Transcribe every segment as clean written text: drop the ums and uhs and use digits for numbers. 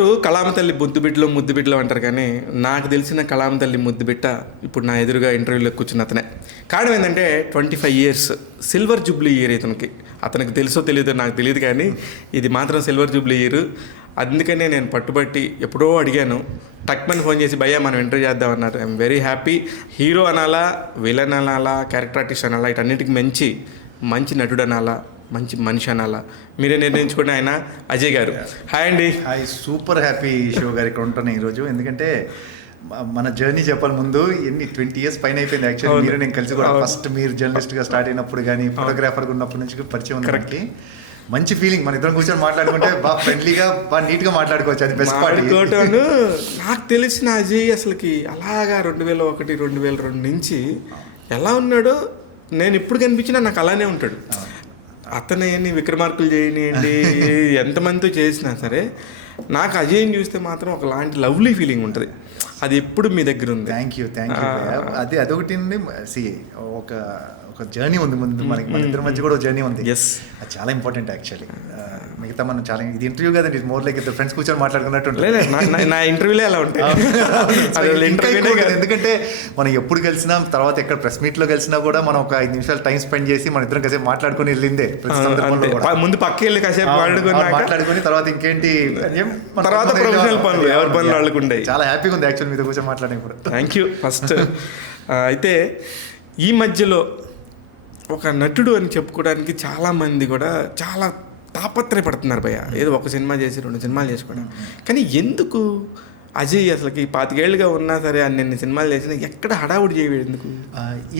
అందరూ కళామ తల్లి ముద్దు బిడ్డలు అంటారు, కానీ నాకు తెలిసిన కళామ తల్లి ముద్దు బిడ్డ ఇప్పుడు నా ఎదురుగా ఇంటర్వ్యూలో కూర్చున్న అతనే. కారణం ఏంటంటే 25 years సిల్వర్ జూబ్లీ ఇయర్ అతనికి తెలుసో తెలియదో నాకు తెలియదు, కానీ ఇది మాత్రం సిల్వర్ జూబ్లీ ఇయర్. అందుకనే నేను పట్టుబట్టి ఎప్పుడో అడిగాను, టక్మని ఫోన్ చేసి భయ్యా మనం ఇంటర్వ్యూ చేద్దామన్నారు. I'm very happy. హీరో అనాలా, విలన్ అనాలా, క్యారెక్టర్ ఆర్టిస్ట్ అనాలా, వీటన్నిటికి మంచి నటుడు అనాలా, మంచి మనిషి అనాలా, మీరే నిర్ణయించుకోండి. ఆయన అజయ్ గారు. హాయ్ అండి. హాయ్, సూపర్ హ్యాపీ శివ గారు ఇక్కడ ఉంటాను ఈరోజు. ఎందుకంటే మన జర్నీ చెప్పాలి ముందు 20 years పైన అయిపోయింది. యాక్చువల్లీ మీరు నేను కలిసి కూడా ఫస్ట్ మీరు జర్నలిస్ట్గా స్టార్ట్ అయినప్పుడు కానీ ఫోటోగ్రాఫర్గా ఉన్నప్పటి నుంచి పరిచయం ఉంది. కరెక్ట్లీ మంచి ఫీలింగ్. మన ఇద్దరం కూర్చొని మాట్లాడుకుంటే బాగా ఫ్రెండ్లీగా బాగా నీట్గా మాట్లాడుకోవచ్చు. అది బెస్ట్ పార్ట్. నాకు తెలిసిన అజయ్ అసలుకి అలాగా 2001, 2002 నుంచి ఎలా ఉన్నాడో నేను ఇప్పుడు కనిపించినా నాకు అలానే ఉంటాడు. అతను విక్రమార్కులు చేయనియండి, ఎంతమందితో చేసినా సరే నాకు అజయ్ని చూస్తే మాత్రం ఒకలాంటి లవ్లీ ఫీలింగ్ ఉంటుంది. అది ఎప్పుడు మీ దగ్గర ఉంది. Thank you. అది అదొకటి ఒక జర్నీ ఉంది ముందు మనకి, మన ఇద్దరి మధ్య కూడా జర్నీ ఉంది. అది చాలా ఇంపార్టెంట్ యాక్చువల్లీ. మిగతా మనం చాలా ఇది ఇంటర్వ్యూ కదండి, మోర్ లైక్ ఇద్దరు ఫ్రెండ్స్ కూర్చొని మాట్లాడుకున్నట్టు. నా ఇంటర్వ్యూలే అలా ఉంటాయి. ఎందుకంటే మనం ఎప్పుడు కలిసినా తర్వాత ఎక్కడ ప్రెస్ మీట్లో కలిసినా కూడా మనం ఒక 5 నిమిషాలు టైం స్పెండ్ చేసి మన ఇద్దరం కాసేపు మాట్లాడుకుని వెళ్ళిందే. ముందు పక్క వెళ్ళి కాసేపు మాట్లాడుకుని తర్వాత ఇంకేంటి తర్వాత ప్రొఫెషనల్ పనులు ఎవరి పనులు వాళ్ళకుండే. చాలా హ్యాపీగా ఉంది యాక్చువల్లీ మీతో కూర్చొని మాట్లాడినప్పుడు. Thank you. ఫస్ట్ అయితే ఈ మధ్యలో ఒక నటుడు అని చెప్పుకోవడానికి చాలామంది కూడా చాలా తాపత్రయపడుతున్నారు భయ్య. ఏదో ఒక సినిమా చేసి 2 సినిమాలు చేసుకోవడం. కానీ ఎందుకు అజయ్ అసలుకి 25 ఏళ్ళుగా ఉన్నా సరే అన్ని సినిమాలు చేసినా ఎక్కడ హడావుడి చేయలేదు ఎందుకు?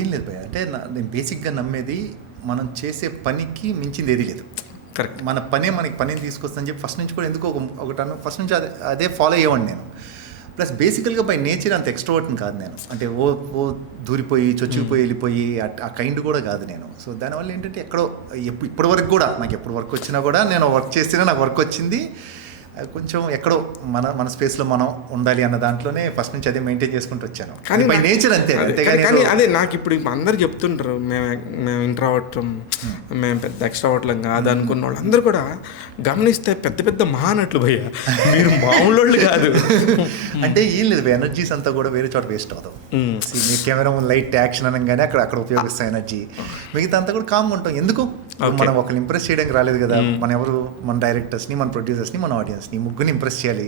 ఏం లేదు భయ్య, అంటే నేను బేసిక్గా నమ్మేది మనం చేసే పనికి మించింది ఏది లేదు. కరెక్ట్. మన మనకి పనిని తీసుకొస్తుందని చెప్పి ఫస్ట్ నుంచి కూడా ఎందుకు ఒకటి ఫస్ట్ నుంచి అదే ఫాలో అయ్యేవాడిని నేను. ప్లస్ బేసికల్గా బై నేచర్ అంత ఎక్స్ట్రోవర్ట్ని కాదు నేను. అంటే ఓ దూరిపోయి చొచ్చుకుపోయి వెళ్ళిపోయి ఆ కైండ్ కూడా కాదు నేను. సో దానివల్ల ఏంటంటే ఎక్కడో ఇప్పటి వరకు కూడా నాకు ఎప్పుడు వర్క్ వచ్చినా కూడా నేను వర్క్ చేస్తేనే నాకు వర్క్ వచ్చింది. కొంచెం ఎక్కడో మన స్పేస్లో మనం ఉండాలి అన్న దాంట్లోనే ఫస్ట్ నుంచి అదే మెయింటైన్ చేసుకుంటూ వచ్చాను. కానీ బై నేచర్ అంతే. కానీ అదే నాకు ఇప్పుడు అందరు చెప్తుంటారు మేము ఇంట్రావర్టం, మేము పెద్ద ఎక్స్ట్రావర్ట్లం కాదు అనుకున్న వాళ్ళు అందరూ కూడా గమనిస్తే పెద్ద మహానట్లు భయ్య, మీరు మామూలు కాదు. అంటే ఏం లేదు, ఎనర్జీస్ అంతా కూడా వేరే చోట వేస్ట్ అవుతాం. మీ కెమెరా లైట్ యాక్షన్ అనగానే అక్కడ ఉపయోగిస్తాం ఎనర్జీ. మిగతా అంతా కూడా కామ్గా ఉంటాం. ఎందుకు మనం ఒకరిని ఇంప్రెస్ చేయడానికి రాలేదు కదా. మన డైరెక్టర్స్ని, మన ప్రొడ్యూసర్స్ని, మన ఆడియన్స్ని, ముగ్గురిని ఇంప్రెస్ చేయాలి.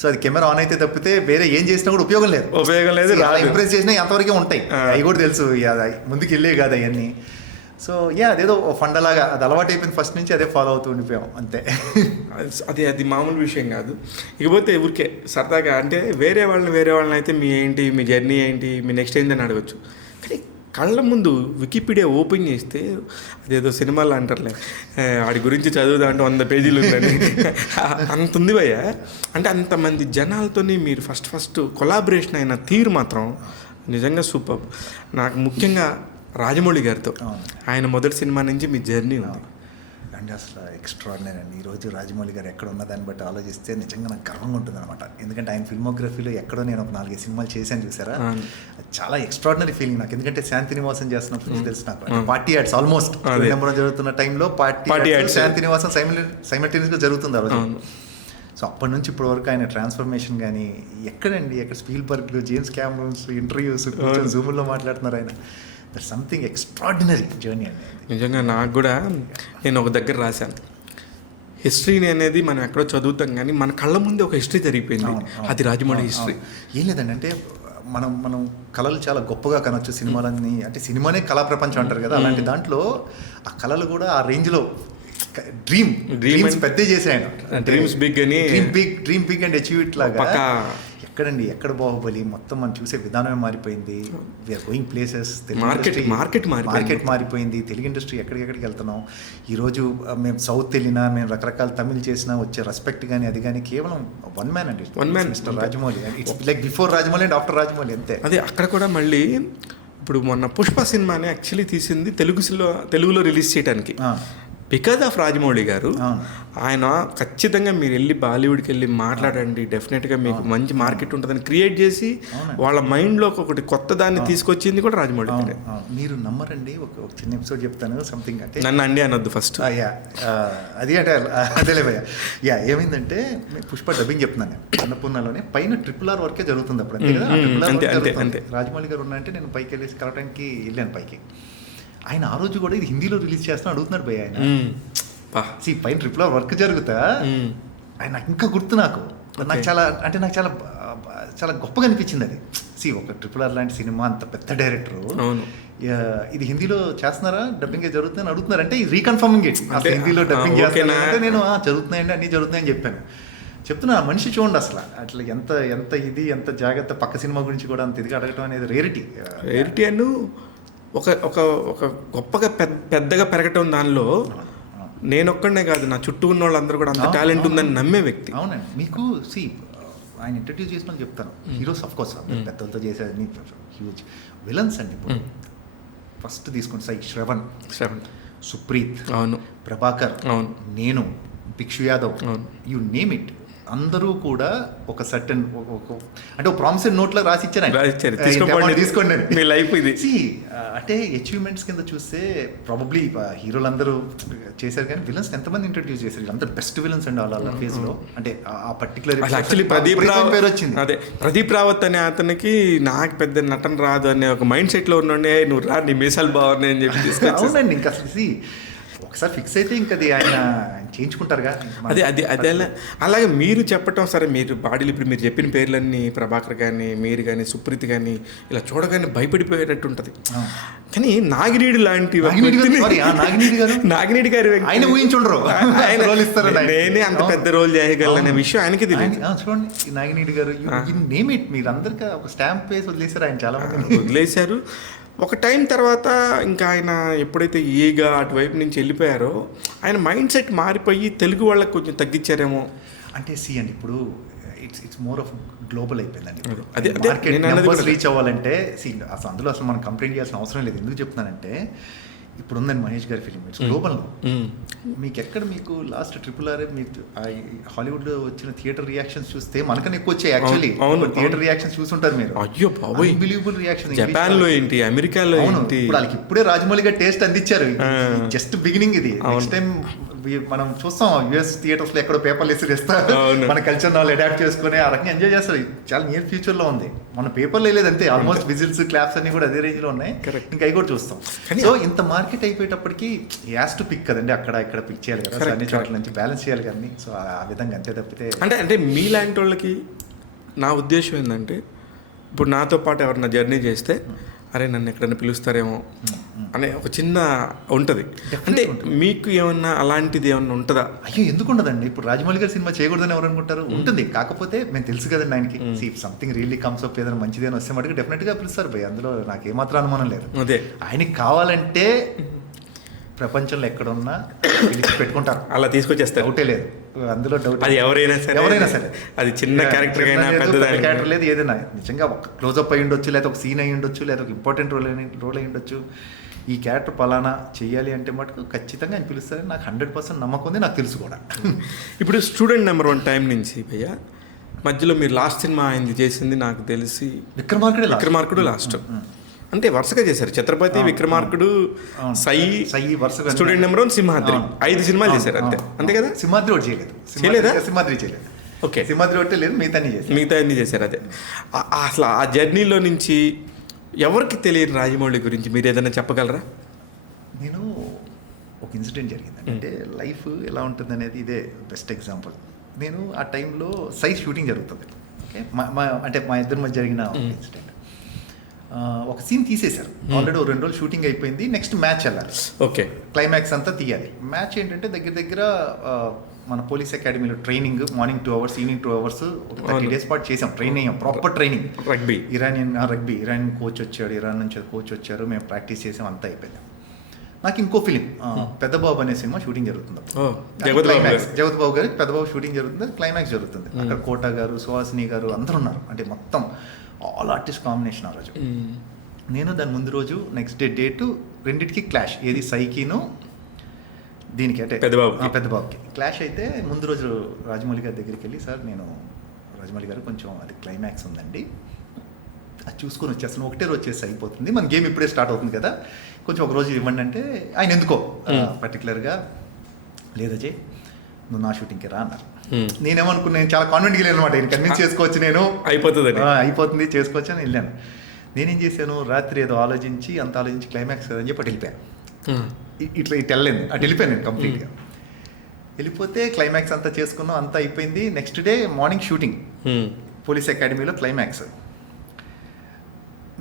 సో అది కెమెరా ఆన్ అయితే తప్పితే వేరే ఏం చేసినా కూడా ఉపయోగం లేదు. అలా ఇంప్రెస్ చేసినా ఎంతవరకే ఉంటాయి. అవి కూడా తెలుసు, ముందుకు వెళ్ళే కాదు అవన్నీ. సో అదేదో ఫండలాగా అది అలవాటు అయిపోయింది. ఫస్ట్ నుంచి అదే ఫాలో అవుతూ ఉండిపోయాం అంతే. అది మామూలు విషయం కాదు. ఇకపోతే ఊరికే సరదాగా అంటే వేరే వాళ్ళని అయితే మీ జర్నీ ఏంటి, మీ నెక్స్ట్ ఏంటని అడగచ్చు. కానీ కళ్ళ ముందు వికీపీడియా ఓపెన్ చేస్తే అదేదో సినిమాలు అంటారులే, వాడి గురించి చదువుదా అంటే 100 పేజీలు ఉందండి. అంత ఉంది భయ్య. అంటే అంతమంది జనాలతోని మీరు ఫస్ట్ కొలాబరేషన్ అయిన తీరు మాత్రం నిజంగా సూపర్. నాకు ముఖ్యంగా రాజమౌళి గారితో ఆయన మొదటి సినిమా నుంచి మీ జర్నీ ఉంది అంటే అసలు ఎక్స్ట్రాడినరీ అండి. ఈరోజు రాజమౌళి గారు ఎక్కడ ఉన్న దాన్ని బట్టి ఆలోచిస్తే నిజంగా నాకు గర్వంగా ఉంటుంది అనమాట. ఎందుకంటే ఆయన ఫిల్మోగ్రఫీలో ఎక్కడో నేను ఒక 4-5 సినిమాలు చేశాను చూసారా, చాలా ఎక్స్ట్రాడినరీ ఫీలింగ్ నాకు. ఎందుకంటే శాంతినివాసం చేస్తున్నప్పుడు తెలుసు నాకు పార్టీ యాడ్స్ ఆల్మోస్ట్ నెంబర్ జరుగుతున్న టైంలో పార్టీ శాంతినివాసం సైమల్టేనియస్గా జరుగుతుంది ఆ రోజు. సో అప్పటి నుంచి ఇప్పటి వరకు ఆయన ట్రాన్స్ఫర్మేషన్ కానీ ఎక్కడ స్పీల్బర్గ్లు, జేమ్స్ క్యామరూన్స్ ఇంటర్వ్యూస్ జూముల్లో మాట్లాడుతున్నారు ఆయన. దట్ సంథింగ్ ఎక్స్ట్రాడినరీ జర్నీ అండి. నిజంగా నాకు కూడా నేను ఒక దగ్గర రాశాను, హిస్టరీని అనేది మనం ఎక్కడో చదువుతాం కానీ మన కళ్ళ ముందే ఒక హిస్టరీ జరిగిపోయింది. అది రాజమౌళి హిస్టరీ. ఏం లేదండి, అంటే మనం కళలు చాలా గొప్పగా కనొచ్చు సినిమాలన్నీ. అంటే సినిమానే కళా ప్రపంచం అంటారు కదా, అలాంటి దాంట్లో ఆ కళలు కూడా ఆ రేంజ్లో డ్రీమ్స్ పెద్ద చేశాను. డ్రీమ్స్ బిగ్ అని dream big and achieve it లాగా. ఎక్కడ బాహుబలి మొత్తం మనం చూసే విధానమే మారిపోయింది. We are going places. మార్కెట్ మారిపోయింది. తెలుగు ఇండస్ట్రీ ఎక్కడికి వెళ్తున్నాం. ఈరోజు మేము సౌత్ వెళ్ళినా, మేము రకరకాల తమిళ్ చేసినా వచ్చే రెస్పెక్ట్ కానీ అది కానీ కేవలం one man mister Rajamouli. It's like before Rajamouli and after Rajamouli అంతే. అదే అక్కడ కూడా మళ్ళీ ఇప్పుడు మొన్న పుష్ప సినిమాని యాక్చువల్లీ తీసింది తెలుగులో రిలీజ్ చేయడానికి. బికాజ్ ఆఫ్ రాజమౌళి గారు. అవును. ఆయన ఖచ్చితంగా మీరు వెళ్ళి బాలీవుడ్కి వెళ్ళి మాట్లాడండి, డెఫినెట్గా మీకు మంచి మార్కెట్ ఉంటుందని క్రియేట్ చేసి వాళ్ళ మైండ్లోకి ఒకటి కొత్త దాన్ని తీసుకొచ్చింది కూడా రాజమౌళి గారే. మీరు నమ్మరండి, ఒక చిన్న ఎపిసోడ్ చెప్తాను. సంథింగ్ అంటే నన్ను అండి అనొద్దు ఫస్ట్. అది అంటే అదేలే భయ్య. ఏమైందంటే పుష్ప డబ్బింగ్ చెప్తున్నాను అన్నపూర్ణలోనే పైన RRR వర్కే జరుగుతుంది అప్పుడు. అంతే కదా, అంతే. రాజమౌళి గారు ఉన్నాయంటే నేను పైకి వెళ్ళేసి కలవడానికి వెళ్ళాను పైకి. ఆయన ఆ రోజు కూడా ఇది హిందీలో రిలీజ్ చేస్తున్నా అడుగుతున్నాడు భయ్య ఆయన. పైన RRR వర్క్ జరుగుతా ఆయన ఇంకా గుర్తు నాకు చాలా అంటే నాకు చాలా చాలా గొప్పగా అనిపించింది అది. ఒక RRR లాంటి సినిమా, అంత పెద్ద డైరెక్టరు, ఇది హిందీలో చేస్తున్నారా, డబ్బింగ్ జరుగుతుందని అడుగుతున్నారు. అంటే రీకన్ఫర్మింగ్ ఇట్, హిందీలో డబ్బింగ్ చేస్తున్నారంటే నేను జరుగుతున్నాయండి, అన్నీ జరుగుతున్నాయని చెప్పాను. చెప్తున్నా మనిషి చూడండి అసలు అట్లా ఎంత ఎంత జాగ్రత్త, పక్క సినిమా గురించి కూడా అంత ఇదిగా అడగటం అనేది రేరిటీ అను ఒక ఒక ఒక గొప్పగా పెద్దగా పెరగటం. దానిలో నేనొక్కడనే కాదు, నా చుట్టూ ఉన్న వాళ్ళందరూ కూడా అంత టాలెంట్ ఉందని నమ్మే వ్యక్తి. అవునండి. మీకు ఆయన ఇంట్రడ్యూస్ చేసిన వాళ్ళు చెప్తాను, హీరోస్ ఆఫ్ కోర్స్ పెద్దలతో చేసేది, హ్యూజ్ విలన్స్ అండి. ఇప్పుడు ఫస్ట్ తీసుకుంటే శ్రవణ్, సుప్రీత్, అవును, ప్రభాకర్, అవును, నేను, భిక్షు యాదవ్, యు నేమ్ ఇట్, అందరూ కూడా ఒక సర్టన్ అంటే ఒక ప్రామిసెడ్ నోట్లో రాసిచ్చారు, తీసుకోండి మీ లైఫ్ ఇది. అంటే అచీవ్మెంట్స్ కింద చూస్తే ప్రాబబ్లీ హీరోలందరూ చేశారు, కానీ విలన్స్ ఎంతమంది ఇంట్రడ్యూస్ చేశారు, అందరూ బెస్ట్ విలన్స్ అండి వాళ్ళ ఫేజ్ లో. అంటే ఆ పర్టికులర్ యాక్చువల్లీ పేరు వచ్చింది. అదే ప్రదీప్ రావత్ అనే అతనికి నాకు పెద్ద నటన రాదు అనే ఒక మైండ్ సెట్ లో ఉండే, నువ్వు రా నీ మీసాలు బాగున్నాయి అని చెప్పి. అవునండి, ఇంకా అసలు ఒకసారి ఫిక్స్ అయితే ఇంకా అది ఆయన చేయించుకుంటారుగా. అదే అలాగే మీరు చెప్పటం సరే, మీరు బాడీలు ఇప్పుడు మీరు చెప్పిన పేర్లన్నీ ప్రభాకర్ కానీ, మీరు కానీ, సుప్రీత్ కానీ ఇలా చూడగానే భయపడిపోయేటట్టు ఉంటుంది. కానీ నాగినీడు లాంటి నాగినీడి గారి ఆయన ఊహించుండ్రు, నేనే అంత పెద్ద రోల్ చేయగలనే విషయం ఆయనకి తెలియదు. చూడండి నాగినీడి గారు, నేమ్ ఇట్, మీరు అందరికీ ఒక స్టాంప్ వేసి వదిలేశారు, ఆయన చాలా మంది వదిలేశారు. ఒక టైం తర్వాత ఇంకా ఆయన ఎప్పుడైతే ఈగా అటువైపు నుంచి వెళ్ళిపోయారో ఆయన మైండ్ సెట్ మారిపోయి తెలుగు వాళ్ళకి కొంచెం తగ్గించారేమో. అంటే అండి ఇప్పుడు ఇట్స్ మోర్ ఆఫ్ గ్లోబల్ అయిపోయిందండి. మార్కెట్ రీచ్ అవ్వాలంటే అసలు అందులో అసలు మనం కంప్లైంట్ చేయాల్సిన అవసరం లేదు. ఎందుకు చెప్తున్నానంటే ఇప్పుడు ఉందండి మహేష్ గారి ఫిలిం, ఇట్స్ గ్లోబల్. మీకు ఎక్కడ మీకు లాస్ట్ RRR మీకు హాలీవుడ్లో వచ్చిన థియేటర్ రియాక్షన్స్ చూస్తే మనకన్నా ఎక్కువ వచ్చాయి. యాక్చువల్లీ థియేటర్ రియాక్షన్స్ చూసుంటారు మీరు. అయ్యో బాబోయ్, అన్బిలీవబుల్ రియాక్షన్. జపాన్లో ఏంటి, అమెరికాలో ఏంటి, ఇప్పుడు వాళ్ళకి ఇప్పుడే రాజమౌళి గారు టేస్ట్ అందించారు. జస్ట్ బిగినింగ్ ఇది. నెక్స్ట్ టైం మనం చూస్తాం US థియేటర్స్ లో ఎక్కడో పేపర్లు వేస్తారు, మన కల్చర్ వాళ్ళు అడాప్ట్ చేసుకుని ఆ రకంగా ఎంజాయ్ చేస్తారు. చాలా నియర్ ఫ్యూచర్ లో ఉంది. మన పేపర్లు వేయలేదు అంతే, ఆల్మోస్ట్ విజిల్స్ క్లాప్స్ అన్ని కూడా అదే రేంజ్ లో ఉన్నాయి. ఇంకా అవి కూడా చూస్తాం. సో ఇంత మార్కెట్ అయిపోయేటప్పటికి యాస్ టు పిక్ కదండి, అక్కడ ఇక్కడ పిక్ చేయాలి కదా, అన్ని చోట్ల నుంచి బ్యాలెన్స్ చేయాలి కానీ. సో ఆ విధంగా అంతే తప్పితే అంటే మీలాంటి వాళ్ళకి నా ఉద్దేశం ఏంటంటే, ఇప్పుడు నాతో పాటు ఎవరైనా జర్నీ చేస్తే అరే నన్ను ఎక్కడైనా పిలుస్తారేమో అనే ఒక చిన్న ఉంటుంది. అంటే మీకు ఏమన్నా అలాంటిది ఏమన్నా ఉంటుందా? అయ్యో ఎందుకు ఉండదండి. ఇప్పుడు రాజమౌళి గారి సినిమా చేయకూడదని ఎవరు అనుకుంటారు? ఉంటుంది. కాకపోతే మేము తెలుసు కదండి ఆయనకి, సంథింగ్ రియల్లీ కమ్స్ అప్, ఏదైనా మంచిది అని వస్తే మటుకు డెఫినెట్గా పిలుస్తారు భయ్, అందులో నాకు ఏమాత్రం అనుమానం లేదు. అదే ఆయనకి కావాలంటే ప్రపంచంలో ఎక్కడున్నా పిలిచి పెట్టుకుంటారు, అలా తీసుకొచ్చేస్తారు, డౌటే లేదు అందులో. డౌట్ అది ఎవరైనా సరే అది చిన్న క్యారెక్టర్ క్యారెక్టర్ లేదు, ఏదైనా నిజంగా ఒక క్లోజప్ అయి ఉండొచ్చు, లేదా ఒక సీన్ అయి ఉండొచ్చు, లేదా ఒక ఇంపార్టెంట్ రోల్ అయి ఉండొచ్చు. ఈ క్యారెక్టర్ పలానా చెయ్యాలి అంటే మటుకు ఖచ్చితంగా ఆయన పిలుస్తారని నాకు 100% నమ్మకం ఉంది, నాకు తెలుసు కూడా. ఇప్పుడు స్టూడెంట్ నెంబర్ 1 టైం నుంచి భయ్య మధ్యలో మీరు లాస్ట్ సినిమా ఆయన చేసింది నాకు తెలిసి విక్రమార్కుడు లాస్ట్. అంటే వరుసగా చేశారు, ఛత్రపతి, విక్రమార్కుడు, సై వరుసగా, స్టూడెంట్ నెంబర్ 1, సింహాద్రి, 5 సినిమాలు చేశారు అంతే కదా. సింహాద్రి ఒకటి చేయలేదు. సింహాద్రి చేయలేదు. ఓకే, సింహాద్రి ఒకటి లేదు, మిగతా అన్ని చేశారు. అదే అసలు ఆ జర్నీలో నుంచి ఎవరికి తెలియని రాజమౌళి గురించి మీరు ఏదైనా చెప్పగలరా? నేను ఒక ఇన్సిడెంట్ జరిగింది, అంటే లైఫ్ ఎలా ఉంటుంది అనేది ఇదే బెస్ట్ ఎగ్జాంపుల్. నేను ఆ టైంలో షూటింగ్ జరుగుతుంది. ఓకే, అంటే మా ఇద్దరి మధ్య జరిగిన ఇన్సిడెంట్. ఒక సీన్ తీసేశారు ఆల్రెడీ, 2 రోజులు షూటింగ్ అయిపోయింది. నెక్స్ట్ మ్యాచ్ వెళ్ళాలి. ఓకే, క్లైమాక్స్ అంతా తీయాలి. మ్యాచ్ ఏంటంటే దగ్గర మన పోలీస్ అకాడమీలో training, morning 2 hours, evening 2 hours, 30 days పాటు చేసాం. ట్రైన్ అయ్యాం, ప్రాపర్ ట్రైనింగ్. ఇరానియన్ కోచ్ వచ్చాడు, ఇరాన్ నుంచి కోచ్ వచ్చారు, మేము ప్రాక్టీస్ చేసాం, అంతా అయిపోయింది. నాకు ఇంకో ఫిలిం పెద్దబాబు అనే సినిమా షూటింగ్ జరుగుతుంది. జగత్ బాబు గారి పెద్దబాబు షూటింగ్ జరుగుతుంది, క్లైమాక్స్ జరుగుతుంది. అక్కడ కోట గారు, సుహాసిని గారు అందరూ ఉన్నారు. అంటే మొత్తం ఆల్ ఆర్టిస్ట్ కాంబినేషన్ ఆ రోజు. నేను దాని ముందు రోజు నెక్స్ట్ డేటు రెండింటికి క్లాష్. ఏది సైకిను దీనికి అంటే పెద్దబాబుకి. పెద్దబాబుకి క్లాష్ అయితే ముందు రోజు రాజమౌళి గారి దగ్గరికి వెళ్ళి, సార్ నేను రాజమౌళి గారు కొంచెం అది క్లైమాక్స్ ఉందండి, అది చూసుకొని వచ్చేస్తాను, ఒకటే రోజు చేసి అయిపోతుంది, మన గేమ్ ఇప్పుడే స్టార్ట్ అవుతుంది కదా, కొంచెం ఒక రోజు ఇవ్వండి అంటే ఆయన ఎందుకో పర్టికులర్గా లేదజయ్ నువ్వు నా షూటింగ్కి రా అన్నారు. నేనేమనుకున్నా, నేను చాలా కాన్ఫిడెంట్గా వెళ్ళాను అనమాట, నేను కన్విన్స్ చేసుకోవచ్చు, నేను అయిపోతుంది చేసుకోవచ్చు అని వెళ్ళాను. నేనేం చేశాను, రాత్రి ఏదో ఆలోచించి అంత ఆలోచించి క్లైమాక్స్ కదని చెప్పి అటు వెళ్ళిపోయాను. ఇట్లా వెళ్ళలేదు, అటు వెళ్ళిపోయాను నేను కంప్లీట్గా. వెళ్ళిపోతే క్లైమాక్స్ అంతా చేసుకున్నాం, అంతా అయిపోయింది. Next day morning shooting police అకాడమీలో క్లైమాక్స్.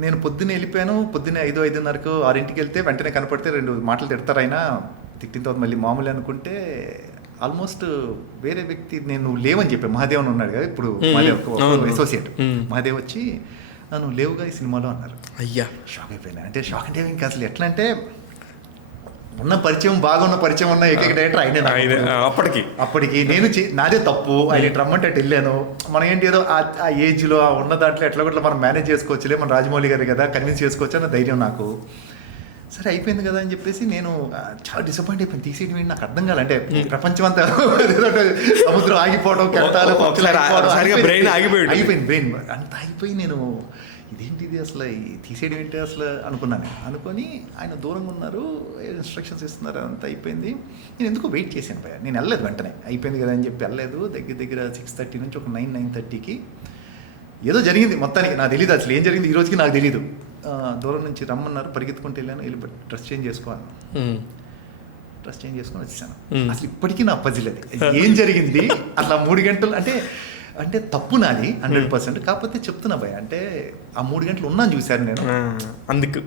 నేను పొద్దున్నే వెళ్ళిపోయాను, పొద్దున్నే 5:30కు 6ంటికి వెళ్తే వెంటనే కనపడితే 2 మాటలు తిడతారు ఆయన, తిట్టిన తర్వాత మళ్ళీ మామూలు అనుకుంటే ఆల్మోస్ట్ వేరే వ్యక్తి, నేను లేవని చెప్పాను. మహాదేవ్ అని ఉన్నాడు కదా ఇప్పుడు, మహాదేవ్ అసోసియేట్ మహాదేవ్ వచ్చి నువ్వు లేవుగా ఈ సినిమాలో అన్నారు. అయ్యా షాక్ అయిపోయినా. అంటే షాక్ అంటే ఇంకా అసలు ఎట్లా అంటే ఉన్న పరిచయం, బాగున్న పరిచయం ఉన్న ఏకైక డైరెక్టర్ ఆయన. అప్పటికి నేను నాదే తప్పు, ఆయన రమ్మంటే అటు వెళ్ళాను. మనం ఏంటి ఏదో ఆ ఏజ్లో ఉన్న దాంట్లో ఎట్లా కూడా మనం మేనేజ్ చేసుకోవచ్చులే, మన రాజమౌళి గారి కదా, కన్విన్స్ చేసుకోవచ్చు అన్న ధైర్యం నాకు. సరే అయిపోయింది కదా అని చెప్పేసి నేను చాలా డిసప్పాయింట్ అయిపోయింది. తీసేయడం ఏంటి నాకు అర్థం కాలంటే, ప్రపంచం అంతా సముద్రం ఆగిపోవడం, కెరటాలు ఆగిపోయింది, బ్రెయిన్ అంత ఆగిపోయి నేను ఇదేంటిది అసలు తీసేయడం ఏంటి అసలు అనుకున్నాను. అనుకొని ఆయన దూరంగా ఉన్నారు, ఇన్స్ట్రక్షన్స్ ఇస్తున్నారు, అంతా అయిపోయింది. నేను ఎందుకు వెయిట్ చేశాను భయ, నేను వెళ్ళలేదు వెంటనే, అయిపోయింది కదా అని చెప్పి వెళ్ళలేదు. దగ్గర 6:30 నుంచి ఒక 9:30కి ఏదో జరిగింది మొత్తానికి, నాకు తెలియదు అసలు ఏం జరిగింది ఈ రోజుకి నాకు తెలీదు. దూరం నుంచి రమ్మన్నారు, పరిగెత్తుకుంటూ వెళ్ళాను, వెళ్ళి డ్రెస్ చేంజ్ చేసుకోవాలి, డ్రెస్ చేంజ్ చేసుకొని వచ్చేసాను. అసలు ఇప్పటికీ నా పజిల్ అది, ఏం జరిగింది అట్లా 3 గంటలు అంటే తప్పు నాది 100%. కాకపోతే చెప్తున్నా భయ, అంటే ఆ 3 గంటలు ఉన్నాను చూశాను నేను, అందుకు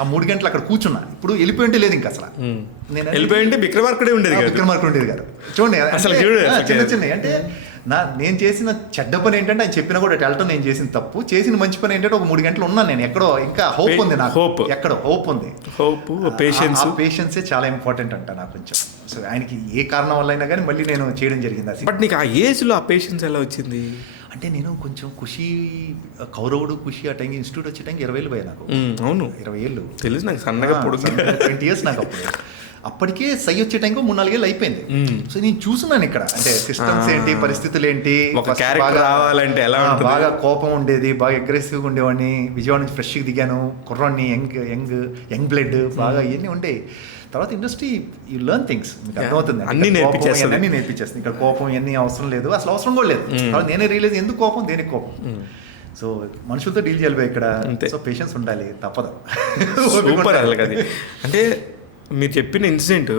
ఆ 3 గంటలు అక్కడ కూర్చున్నా. ఇప్పుడు వెళ్ళిపోయింటే లేదు ఇంకా అసలు, నేను వెళ్ళిపోయింటే విక్రమార్కుడే ఉండేది కాదు. చూడండి అసలు చిన్న అంటే నేను చేసిన చెడ్డ పని ఏంటంటే ఆయన చెప్పినా కూడా వెళ్ళటం నేను చేసిన తప్పు, చేసిన మంచి పని ఏంటంటే ఒక 3 గంటలు ఉన్నాను నేను ఎక్కడో, ఇంకా హోప్ ఉంది నాకు, ఎక్కడో హోప్ ఉంది. పేషెన్సే చాలా ఇంపార్టెంట్ అంట నాకు కొంచెం. సో ఆయనకి ఏ కారణం వల్ల అయినా కానీ మళ్ళీ నేను చేయడం జరిగింది. అది బట్ నీకు ఆ ఏజ్లో ఆ పేషెన్స్ ఎలా వచ్చింది అంటే, నేను కొంచెం కౌరవుడు ఖుషి ఆ టైంకి ఇన్స్టిట్యూట్ వచ్చే టైంకి 20 ఏళ్ళు పోయా నాకు. అవును 20 ఏళ్ళు తెలుసు నాకు, సన్నగా 20 years నాకు అప్పుడు. అప్పటికే సై వచ్చే టైంకి 3-4 ఏళ్ళు అయిపోయింది. సో నేను చూస్తున్నాను ఇక్కడ, అంటే సిస్టమ్స్ ఏంటి, పరిస్థితులు ఏంటి, రావాలంటే ఎలా బాగా కోపం ఉండేది, బాగా అగ్రెసివ్గా ఉండేవాడిని. విజయవాడ నుంచి ఫ్రెష్గా దిగాను, కుర్రాన్ని, యంగ్ బ్లడ్ బాగా ఇవన్నీ ఉండేవి. తర్వాత ఇండస్ట్రీ యూ లెర్న్ థింగ్స్, మీకు అర్థమవుతుంది, అన్ని నేర్పించేస్తుంది. ఇక్కడ కోపం ఇవన్నీ అవసరం లేదు, అసలు అవసరం కూడా లేదు. తర్వాత నేనే రియలైజ్ ఎందుకు కోపం, దేనికి కోపం. సో మనుషులతో డీల్ చేయాలి ఇక్కడ, సో పేషెన్స్ ఉండాలి, తప్పదు. అంటే మీరు చెప్పిన ఇన్సిడెంట్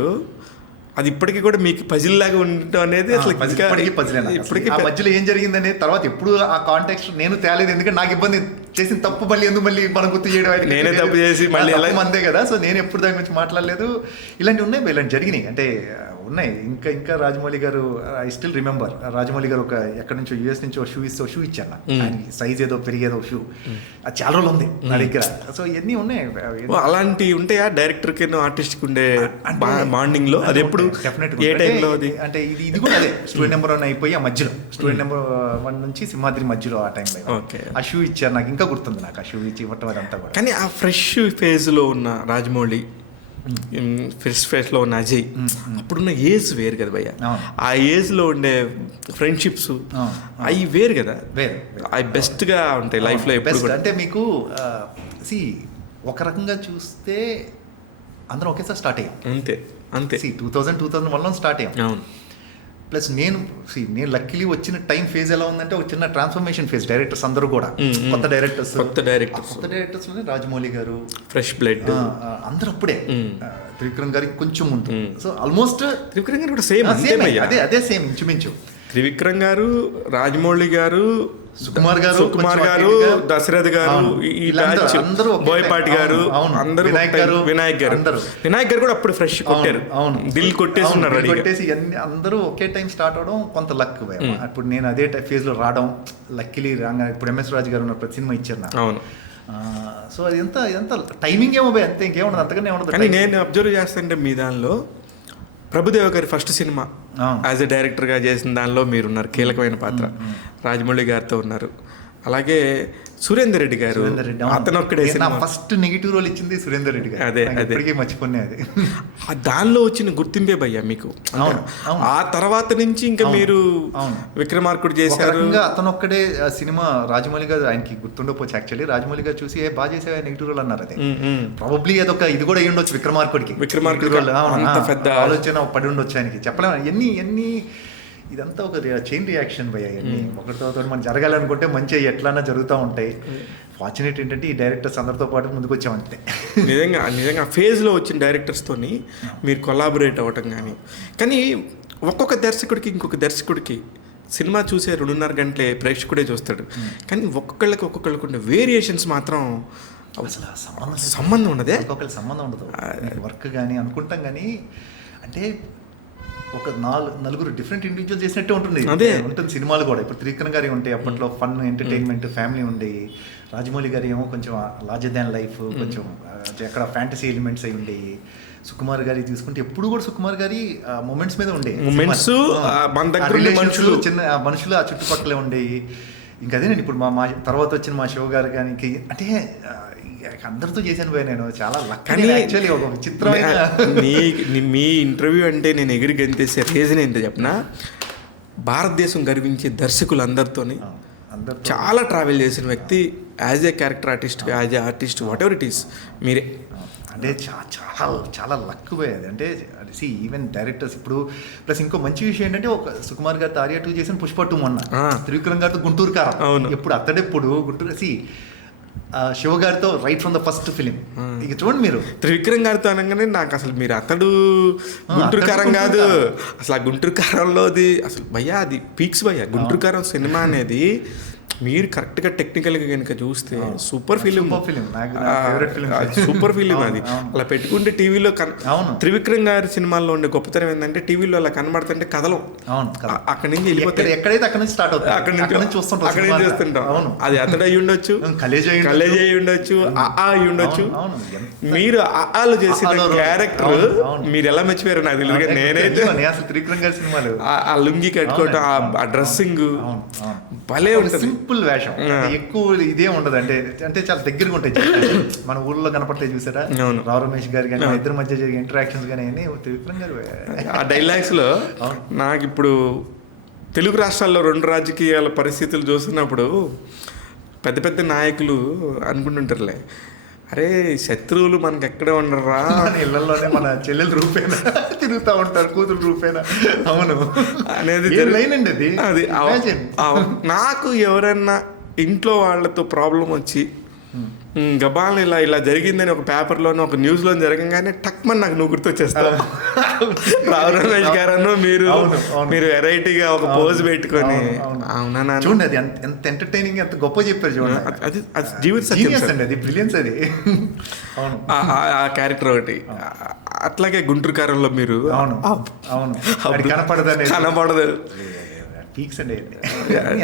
అది ఇప్పటికీ కూడా మీకు పజిల్ లాగా ఉండటం అనేది అసలు ఇప్పటికీ ఆ మధ్యలో ఏం జరిగిందనే తర్వాత ఎప్పుడు ఆ కాంటాక్ట్ నేను తేలేదు, ఎందుకంటే నాకు ఇబ్బంది, చేసిన తప్పు మళ్ళీ మనం గుర్తు చేయడం, నేనే తప్పు చేసి మళ్ళీ అంతే కదా. సో నేను ఎప్పుడు దాని గురించి మాట్లాడలేదు. ఇలాంటివి ఉన్నాయి, ఇలాంటి జరిగినాయి అంటే ఉన్నాయి. ఇంకా రాజమౌళి గారు, ఐ స్టిల్ రిమెంబర్, రాజమౌళి గారు ఒక ఎక్కడి నుంచో US నుంచి ఒక షూ ఇచ్చాను ఆయనకి, సైజ్ ఏదో పెరిగేదో షూ, అది చాలా రోజులు ఉంది నా దగ్గర. సో ఇవన్నీ ఉన్నాయి. అలాంటివి ఉంటాయా డైరెక్టర్కి ఆర్టిస్ట్కి ఉండే బాండింగ్ లో? అది ఎప్పుడు ఏ టైంలో? అంటే ఇది కూడా అదే స్టూడెంట్ నెంబర్ 1 అయిపోయి ఆ మధ్యలో స్టూడెంట్ నెంబర్ 1 నుంచి సింహాద్రి మధ్యలో ఆ టైంలో ఆ షూ ఇచ్చారు నాకు, ఇంకా గుర్తుంది నాకు ఆ షూ ఇచ్చి ఇవ్వటం అదంతా కూడా. కానీ ఆ ఫ్రెష్ ఫేజ్లో ఉన్న రాజమౌళి, ఫస్ట్ ఫేజ్లో ఉన్న అజయ్, అప్పుడున్న ఏజ్ వేరు కదా భయ్య, ఆ ఏజ్లో ఉండే ఫ్రెండ్షిప్స్ అవి వేరు కదా, అవి బెస్ట్గా ఉంటాయి లైఫ్లో ఎప్పుడు కూడా. అంటే మీకు ఒక రకంగా చూస్తే అందరం ఒకేసారి స్టార్ట్ అయ్యాం, అంతే 2001లో స్టార్ట్ అయ్యాం. అవును. ప్లస్ నేను లక్కీలీ వచ్చిన టైం ఫేజ్ ఎలా ఉందంటే ఒక చిన్న ట్రాన్స్ఫర్మేషన్ ఫేజ్. డైరెక్టర్స్ అందరూ కూడా కొత్త డైరెక్టర్స్లోనే రాజమౌళి గారు, ఫ్రెష్ బ్లడ్ అందరూ అప్పుడే. త్రివిక్రమ్ గారికి కొంచెం ముందు. సో ఆల్మోస్ట్ త్రివిక్రమ్ గారు కూడా సేమ్ అదే సేమ్ ఇంచుమించు. త్రివిక్రమ్ గారు, రాజమౌళి గారు, సుకుమార్ గారు, దశరథ్ గారు, బోయపాటి గారు, అందరూ, వినాయక్ గారు కూడా అప్పుడు ఫ్రెష్ కొట్టారు, దిల్ కొట్టేసి అందరూ ఒకే టైం స్టార్ట్ అవడం కొంత లక్. అప్పుడు నేను అదే ఫేజ్ లో రావడం లక్కీలీ రాగా. ఇప్పుడు MS రాజు గారు ప్రతి సినిమా ఇచ్చారు నాకు. అవును. సో ఎంత టైమింగ్ ఏమో అంతే, ఇంకేముండదు, అంతకనే ఉండదు. కానీ నేను అబ్జర్వ్ చేస్తుంటే మీ దానిలో ప్రభుదేవ గారి ఫస్ట్ సినిమా యాజ్ ఎ డైరెక్టర్గా చేసిన దానిలో మీరున్నారు, కీలకమైన పాత్ర. రాజమౌళి గారితో ఉన్నారు. అలాగే సురేందర్ రెడ్డి గారు సురేందర్ రెడ్డి అతను ఒక్కడే నా సినిమా. ఫస్ట్ నెగిటివ్ రోల్ ఇచ్చింది సురేందర్ రెడ్డి గారు. అదే, నాకు అదే. ఇప్పటికీ మర్చిపోయినా అది. దానిలో వచ్చిన గుర్తింపే భయ్యా మీకు. అంటే అవును, అవును. ఆ తర్వాత నుంచి ఇంకా అవును, మీరు అవును. విక్రమార్కుడు ఒక చేశారు. రకంగా అతను ఒక్కడే ఆ సినిమా రాజమౌళి గారు ఆయనకి గుర్తుండకపోవచ్చు యాక్చువల్లీ. రాజమౌళి గారు చూసి బాగా చేసే నెగిటివ్ రోల్ అన్నారు. అది ప్రాబబ్లీ అదొక ఇది కూడా అయ్యి ఉండొచ్చు విక్రమార్కుడికి. విక్రమార్కుడికి Negative role, అవును, అంత పెద్ద ఆలోచన పడి ఉండొచ్చు ఆయనకి. చెప్పలేము ఎన్ని ఇదంతా ఒక చైన్ రియాక్షన్ భయ్యా. ఇవన్నీ ఒకటితో మనం జరగాలనుకుంటే మంచి ఎట్లన్నా జరుగుతూ ఉంటాయి. ఫార్చునేట్ ఏంటంటే ఈ డైరెక్టర్స్ అందరితో పాటు ముందుకు వచ్చామంతే. నిజంగా ఫేజ్లో వచ్చిన డైరెక్టర్స్తోని మీరు కొలాబరేట్ అవ్వటం కానీ ఒక్కొక్క దర్శకుడికి ఇంకొక దర్శకుడికి సినిమా చూసే 2.5 గంటలే ప్రేక్షకుడే చూస్తాడు. కానీ ఒక్కొక్కళ్ళకి ఉండే వేరియేషన్స్ మాత్రం అసలు సంబంధం ఉన్నదే. ఒక్కొక్కరి సంబంధం ఉండదు. వర్క్ కానీ అనుకుంటాం కానీ అంటే ఒక నలుగురు డిఫరెంట్ ఇండివిజువల్ చేసినట్టే ఉంటుంది. అదే ఉంటుంది సినిమాలు కూడా. ఇప్పుడు త్రివిక్రమ్ గారి ఉంటాయి అప్పట్లో, ఫన్ ఎంటర్టైన్మెంట్ ఫ్యామిలీ ఉండేవి. రాజమౌళి గారి ఏమో కొంచెం లార్జర్ దాన్ లైఫ్, కొంచెం అక్కడ ఫ్యాంటసీ ఎలిమెంట్స్ అయి ఉండేవి. సుకుమార్ గారి తీసుకుంటే ఎప్పుడు కూడా సుకుమార్ గారి మూమెంట్స్ మీద ఉండేవి. మనుషులు చిన్న మనుషులు ఆ చుట్టుపక్కలే ఉండేవి. ఇంకా అదే నేను ఇప్పుడు మా తర్వాత వచ్చిన మా శివ గారు కానీ అంటే అందరితో చేశాను పోయి నేను. చాలా లక్కీ యాక్చువల్లీ. ఒక విచిత్రమైన మీ ఇంటర్వ్యూ అంటే నేను ఎగిరి గంతేసే రీజన్ ఏంటో చెప్పనా, భారతదేశం గర్వించే దర్శకులందరితోని చాలా ట్రావెల్ చేసిన వ్యక్తి as a character artist, as a artist, what ever it is మీరే. అంటే చాలా చాలా లక్ పోయేది. అంటే ఈవెన్ డైరెక్టర్స్ ఇప్పుడు ప్లస్ ఇంకో మంచి విషయం ఏంటంటే ఒక సుకుమార్ గారితో ఆర్య 2 చేసిన పుష్ప 2 మొన్న, త్రివిక్రమ్ గారితో గుంటూరు కారం, ఎప్పుడు అతడెప్పుడు గుంటూరు శివ గారితో right from the first film. ఇక చూడండి మీరు త్రివిక్రమ్ గారితో అనగానే నాకు అసలు మీరు అతడు గుంటూరు కారం కాదు, అసలు ఆ గుంటూరు కారంలోది అసలు భయ్యా అది పీక్స్ భయ్యా. గుంటూరు కారం సినిమా అనేది మీరు కరెక్ట్గా టెక్నికల్గా కనుక చూస్తే సూపర్ ఫిలిం, సూపర్ ఫిలిం అది. అలా పెట్టుకుంటే టీవీలో త్రివిక్రమ్ గారి సినిమాల్లో ఉండే గొప్పతనం ఏంటంటే టీవీలో అలా కనబడుతుంటే కథలు అక్కడి నుంచి వెళ్ళిపోతాయి. ఎక్కడైతే అక్కడ నుంచి స్టార్ట్ అవుతుంది, అక్కడ నుంచి చూస్తుంటాం. అది అతడు అయి ఉండొచ్చు, కలేజ్ అయి ఉండొచ్చు, అయి ఉండొచ్చు. మీరు ఆలు చేసిన క్యారెక్టర్ మీరు ఎలా మర్చిపోయారు నాకు తెలియదు. నేనైతే అసలు త్రివిక్రమ్ గారి సినిమాలు ఆ లుంగి కట్టుకోవటం, ఆ డ్రెస్సింగ్ భలే ఉంటుంది. సింపుల్ వేషం, ఎక్కువ ఇదే ఉండదు. అంటే చాలా దగ్గరగా ఉంటాయి. మన ఊళ్ళో కనపడతాయి చూసారా, రావు రమేష్ గారు కానీ ఇద్దరి మధ్య జరిగే ఇంటరాక్షన్స్ కానీ అన్ని త్రివిక్రమ్ గారు. ఆ డైలాగ్స్ లో నాకు ఇప్పుడు తెలుగు రాష్ట్రాల్లో 2 రాజకీయాల పరిస్థితులు చూస్తున్నప్పుడు పెద్ద పెద్ద నాయకులు అనుకుంటుంటారులే, అరే శత్రువులు మనకి ఎక్కడే ఉండరా, ఇళ్లలోనే మన చెల్లెలు రూపేనా తిరుగుతూ ఉంటారు, కూతురు రూపేనా. అవును అనేది లైన్ అండి అది. నాకు ఎవరన్నా ఇంట్లో వాళ్ళతో ప్రాబ్లం వచ్చి గబాలను ఇలా జరిగిందని ఒక పేపర్లోనో ఒక న్యూస్లో జరగగానే టక్మని నాకు నువ్వు గుర్తొచ్చేస్తావు. రావు రమేష్ గారను మీరు వెరైటీగా ఒక పోజ్ పెట్టుకొని అవునా చూడండి, అది ఎంత ఎంటర్టైనింగ్, ఎంత గొప్ప చెప్పారు చూడండి. అది జీవిత సత్యం అండి, అది బ్రిలియన్స్ అది. ఆ క్యారెక్టర్ ఒకటి. అట్లాగే గుంటూరు కారంలో మీరు కనపడదు పీక్స్ అండి,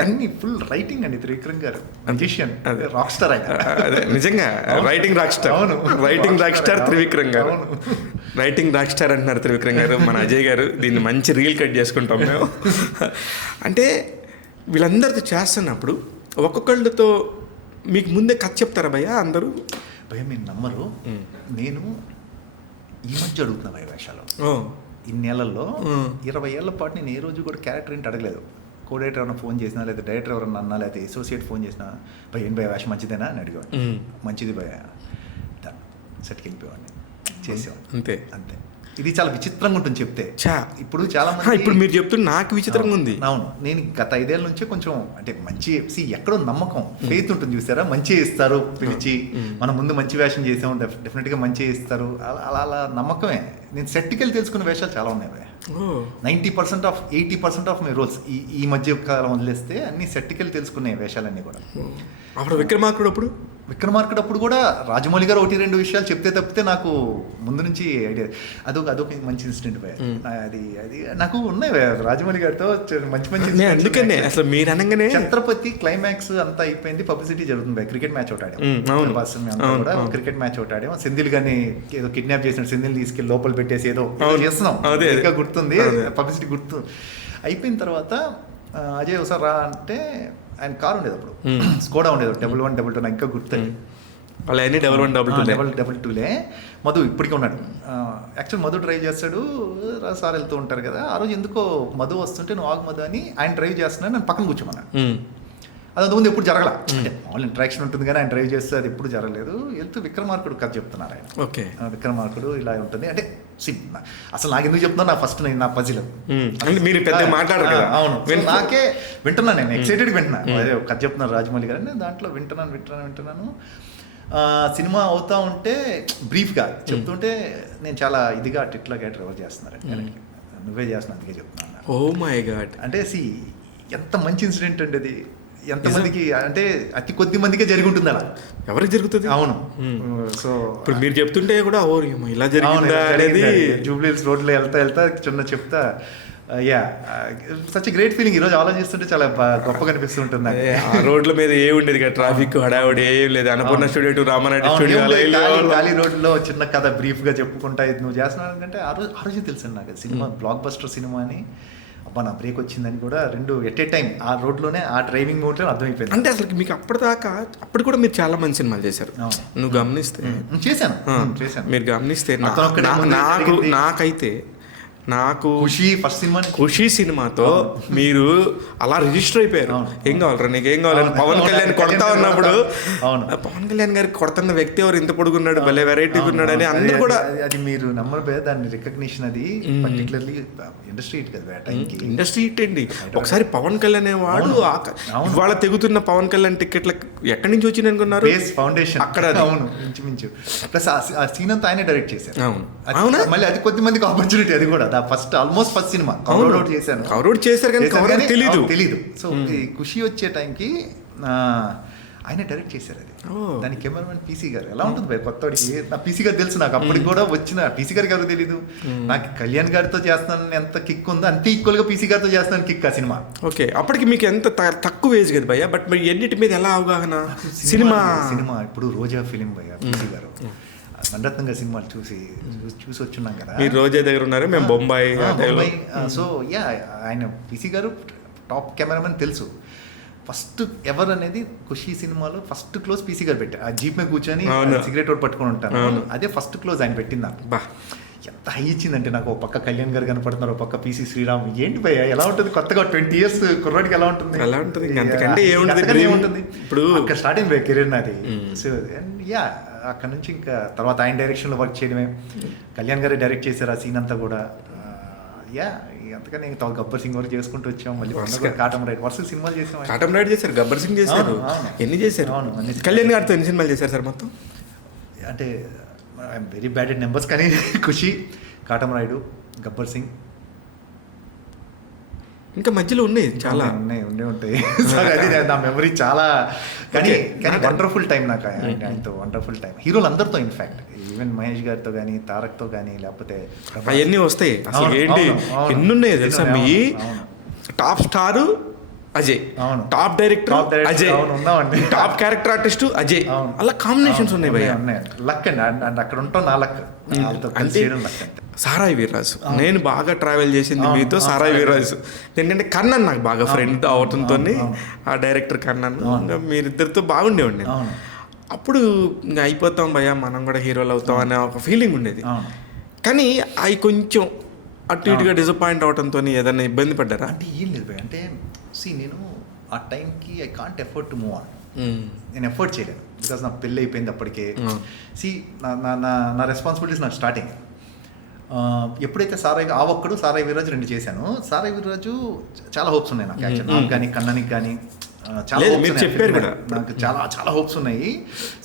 అన్ని ఫుల్ రైటింగ్ అండి. త్రివిక్రమ్ గారు మ్యూజిషియన్, రాక్ స్టార్ ఆయన. అదే నిజంగా writing rock star. Writing rock star Trivikram garu. Writing rock star అంటున్నారు త్రివిక్రమ్ గారు. మన అజయ్ గారు దీన్ని మంచి రీల్ కట్ చేసుకుంటాం మేము. అంటే వీళ్ళందరితో చేస్తున్నప్పుడు ఒక్కొక్కళ్ళతో మీకు ముందే కథ చెప్తారా భయ్యా అందరూ? భయ్య మీరు నమ్మరు, నేను ఈ మధ్య అడుగుతున్నా భయ వేషాలు. ఇన్నేళ్లలో 20 ఏళ్ల పాటు నేను ఏ రోజు కూడా క్యారెక్టర్ ఏంటి అడగలేదు. కో డైరెక్టర్ ఎవరైనా ఫోన్ చేసినా, లేదా డైరెక్టర్ ఎవరన్నా అన్నా, లేకపోతే అసోసియేట్ ఫోన్ చేసినా, భయ ఏంటి భయ వేషం మంచిదేనా అని అడిగేవాడిని. మంచిది భయ సెట్కి వెళ్ళిపోయేవాడిని, చేసేవాడిని. అంతే అంతే. ఇది చాలా విచిత్రంగా ఉంటుంది చెప్తే. ఇప్పుడు చాలా మంది ఇప్పుడు మీరు చెప్తున్న నాకు విచిత్రంగా ఉంది. అవును, నేను గత 5 ఏళ్ళ నుంచే కొంచెం అంటే మంచి ఎక్కడో నమ్మకం, ఫెయిత్ ఉంటుంది చూసారా. మంచి ఇస్తారు పిలిచి, మనం ముందు మంచి వేషం చేసాము, డెఫినెట్గా మంచి ఇస్తారు, అలా నమ్మకమే. నేను సెట్కి వెళ్ళి తెలుసుకున్న వేషాలు చాలా ఉన్నాయి. 90% ఆఫ్ 80% ఆఫ్ మై రోల్స్ ఈ మధ్య కాలం వదిలేస్తే అన్ని సెట్కి వెళ్ళి తెలుసుకునే వేషాలన్నీ కూడా. అప్పుడు విక్రమార్కుడు అప్పుడు కూడా రాజమౌళి గారు 1-2 విషయాలు చెప్తే తప్పితే నాకు ముందు నుంచి ఐడియా. అదొక మంచి ఇన్సిడెంట్ భయ. అది నాకు ఉన్నాయి రాజమౌళి గారితో మంచి అందుకనే అసలు మీరు అనగానే ఛత్రపతి క్లైమాక్స్ అంతా అయిపోయింది, పబ్లిసిటీ జరుగుతుంది భయ. క్రికెట్ మ్యాచ్ ఒకటి కూడా క్రికెట్ మ్యాచ్ ఒకటి ఆడాం. సెంధిల్ గారిని ఏదో కిడ్నాప్ చేసిన సెంధిల్ తీసుకెళ్ళి లోపల పెట్టేసి ఏదో చేస్తున్నాం, ఇంకా గుర్తుంది, పబ్లిసిటీ గుర్తు. అయిపోయిన తర్వాత అజయ్ ఒకసారి రా అంటే ఆయన కారు ఉండేది అప్పుడు స్కోడా ఉండేది 1122 నాకు ఇంకా గుర్తుంది. వాళ్ళు అన్ని 1122 మధు ఇప్పటికీ ఉన్నాడు. యాక్చువల్ మధు డ్రైవ్ చేస్తాడు, సార్ వెళ్తూ ఉంటారు కదా. ఆ రోజు ఎందుకో మధు వస్తుంటే నువ్వు ఆగు మధు అని ఆయన డ్రైవ్ చేస్తున్నాడు, నేను పక్కన కూర్చోమన్నాడు. అది అంతకుముందు ఎప్పుడు జరగల, అంటే మామూలు ఇంట్రాక్షన్ ఉంటుంది కానీ ఆయన డ్రైవ్ చేస్తే అది ఎప్పుడు జరగలేదు. వెళ్తూ విక్రమార్కుడు కథ చెప్తున్నారు ఆయన. ఓకే, విక్రమార్కుడు ఇలా ఉంటుంది అంటే అసలు నాకు ఎందుకు చెప్తున్నా నా ఫస్ట్ నా పజిల్ మీరు పెద్ద మాట్లాడరు కదా. అవును, నాకే వింటున్నాను, నేను ఎక్సైటెడ్గా వింటున్నాను. అదే కథ చెప్తున్నారు రాజమౌళి గారు, నేను దాంట్లో వింటున్నాను. సినిమా అవుతా ఉంటే బ్రీఫ్గా చెప్తుంటే నేను చాలా ఇదిగా ఇట్లా క్యారెక్టర్ ఎవరు చేస్తున్నారు, నువ్వే చేస్తున్నావు అందుకే చెప్తున్నాను. ఓ మై గాడ్, అంటే ఎంత మంచి ఇన్సిడెంట్ అండి అది. ఎంతమందికి అంటే అతి కొద్ది మందికే జరిగి ఉంటుంది అలా. ఎవరికి జరుగుతుంది? అవును. సో ఇప్పుడు మీరు చెప్తుంటే కూడా ఓ ఇలా జరిగిందా అనేది జూబ్లీహిల్స్ రోడ్లో వెళ్తా చిన్న చెప్తా. Yeah, such great feeling. ఈరోజు ఆలోచిస్తుంటే చాలా గొప్పగా అనిపిస్తుంటుంది. ఆ రోడ్ల మీద ఏ ఉండేది కదా, ట్రాఫిక్ హడావుడి ఏం లేదు. Annapurna studio to Ramareddy studio ఖాళీ రోడ్లో చిన్న కథ బ్రీఫ్ గా చెప్పుకుంటా ఇది నువ్వు చేస్తున్నావు అంటే ఆ రోజు తెలుసు నాకు సినిమా బ్లాక్ బస్టర్ సినిమా అని. అబ్బా నా బ్రేక్ వచ్చిందని కూడా రెండు ఎట్ ఏ టైం ఆ రోడ్లోనే ఆ డ్రైవింగ్ మోడ్లో అర్థమైపోయింది. అంటే అసలు మీకు అప్పటిదాకా అప్పుడు కూడా మీరు చాలా మంచి సినిమాలు చేశారు. నువ్వు గమనిస్తే చేశాను మీరు గమనిస్తే నాకైతే ఖుషి ఫస్ట్ సినిమా ఖుషి సినిమాతో మీరు అలా రిజిస్టర్ అయిపోయారు. ఏం కావాలరా నీకు, ఏం కావాలని పవన్ కళ్యాణ్ కొడతా ఉన్నప్పుడు పవన్ కళ్యాణ్ గారికి కొడుతున్న వ్యక్తి ఎవరు ఇంత పొడుగున్నాడు, భలే వెరైటీగా ఉన్నాడు అని అందరూ కూడా. అది మీరు నమ్మరు, దాని రికగ్నిషన్ అది పర్టికులర్లీ ఇండస్ట్రీ హిట్ కదా, టైంకి ఇండస్ట్రీ హిట్ అండి. ఒకసారి పవన్ కళ్యాణ్ వాడు ఇవాళ తెగుతున్న పవన్ కళ్యాణ్ టికెట్ల ఎక్కడి నుంచి వచ్చింది అనుకున్నారు? ఫౌండేషన్ అక్కడ. అవును, ఇంచుమించు. ప్లస్ ఆ సీన్ అంతా ఆయనే డైరెక్ట్ చేశారు. అవును, మళ్ళీ అది కొద్ది మందికి ఆపర్చునిటీ. అది కూడా ఆల్మోస్ట్ ఫస్ట్ సినిమా కవర్ చేశాను. కవర్ చేశారు కానీ తెలీదు. సో ఈ ఖుషి వచ్చే టైంకి ఆయన డైరెక్ట్ చేశారు. అది దాని కెమెరామెన్ పీసీ గారు. ఎలా ఉంటుంది భయ కొత్తవాడికి, నా పీసీ గారు తెలుసు నాకు. అప్పటికి కూడా వచ్చిన పీసీ గారికి ఎవరు తెలీదు. నాకు కళ్యాణ్ గారితో చేస్తానని ఎంత కిక్ ఉందో అంతే ఈక్వల్ గా పీసీ గారితో చేస్తాను కిక్ ఆ సినిమా. ఓకే, అప్పటికి మీకు ఎంత తక్కువ ఏజ్ కదా భయ్య, బట్ మరి ఎన్నిటి మీద ఎలా అవగాహన? సినిమా ఇప్పుడు రోజా ఫిలిం భయ్య, పీసీ గారు మణరత్నంగా సినిమాలు చూసి వచ్చున్నాం కదా. మీరు రోజా దగ్గర ఉన్నారు, మేము బొంబాయి. సో యా, ఆయన పీసీ గారు టాప్ కెమెరామెన్ తెలుసు. ఫస్ట్ ఎవర్ అనేది ఖుషి సినిమాలో ఫస్ట్ క్లోజ్ పీసీ గారు పెట్టారు. ఆ జీప్ మీద కూర్చొని సిగరెట్ ఒకటి పట్టుకొని ఉంటాను, అదే ఫస్ట్ క్లోజ్ ఆయన పెట్టింది నాకు. ఎంత హై ఇచ్చిందంటే నాకు ఒక పక్క కళ్యాణ్ గారు కనపడుతున్నారు, ఒక పక్క పీసీ శ్రీరామ్. ఏంటి భయ్య ఎలా ఉంటుంది కొత్తగా 20 years కుర్రాడికి ఎలా ఉంటుంది? ఇప్పుడు అక్కడ స్టార్ట్ అయింది కెరీర్ నాది. సో యా, అక్కడ నుంచి ఇంకా తర్వాత ఆయన డైరెక్షన్లో వర్క్ చేయడమే. కళ్యాణ్ గారే డైరెక్ట్ చేశారు ఆ సీన్ అంతా కూడా. యా, అంతకని గబ్బర్ సింగ్ వరకు చేసుకుంటూ వచ్చాం. మళ్ళీ కాటం రైడ్ వరుస సినిమాలు చేసాం. కాటం రైడ్ చేశారు, గబ్బర్ సింగ్ చేశారు, ఎన్ని చేశారు? కళ్యాణ్ గారితో ఎన్ని సినిమాలు చేశారు సార్ మొత్తం? అంటే I'm very bad at numbers, కానీ ఖుషి, కాటం రాయుడు, గబ్బర్ సింగ్, ఇంకా మధ్యలో ఉన్నాయి చాలా ఉంటాయి. అది నా మెమరీ చాలా. కానీ వండర్ఫుల్ టైం నాకు ఆయనతో, వండర్ఫుల్ టైం. హీరోలు అందరితో, ఇన్ఫాక్ట్ ఈవెన్ మహేష్ గారితో కానీ, తారక్తో కానీ, లేకపోతే అవన్నీ వస్తాయి. అసలు ఏంటి ఎన్ని ఉన్నాయి తెలుసా? మీ top star Ajay, top director Ajay, top character artist Ajay, అలా కాంబినేషన్స్ ఉన్నాయి భయ్య. లక్ అండి, అక్కడ ఉంటాం నా లక్. సారాయి వీర్రాజు, నేను బాగా ట్రావెల్ చేసింది మీతో సారాయి వీర్రాజు. ఎందుకంటే కన్నన్ నాకు బాగా ఫ్రెండ్ అవటంతో, ఆ డైరెక్టర్ కన్నన్, మీరిద్దరితో బాగుండేవాడిని. అప్పుడు ఇంకా అయిపోతాం భయ్య, మనం కూడా హీరోలు అవుతాం అనే ఒక ఫీలింగ్ ఉండేది. కానీ అవి కొంచెం అటు ఇటుగా డిసప్పాయింట్ అవడంతో ఏదైనా ఇబ్బంది పడ్డారా? అంటే ఏం లేదు భయ్య, అంటే నేను ఆ టైంకి I can't effort to move on. నేను ఎఫర్ట్ చేయలేను, బికాస్ నాకు పెళ్ళి అయిపోయింది అప్పటికే. నా రెస్పాన్సిబిలిటీస్ నాకు స్టార్టింగ్. ఎప్పుడైతే సారాయి వీర్రాజు 2 చేశాను. సారాయి వీర్రాజు చాలా హోప్స్ ఉన్నాయి నాకు, యాక్చువల్ నాకు కానీ, కన్నానికి కానీ చాలా చెప్పారు కూడా, నాకు చాలా చాలా హోప్స్ ఉన్నాయి.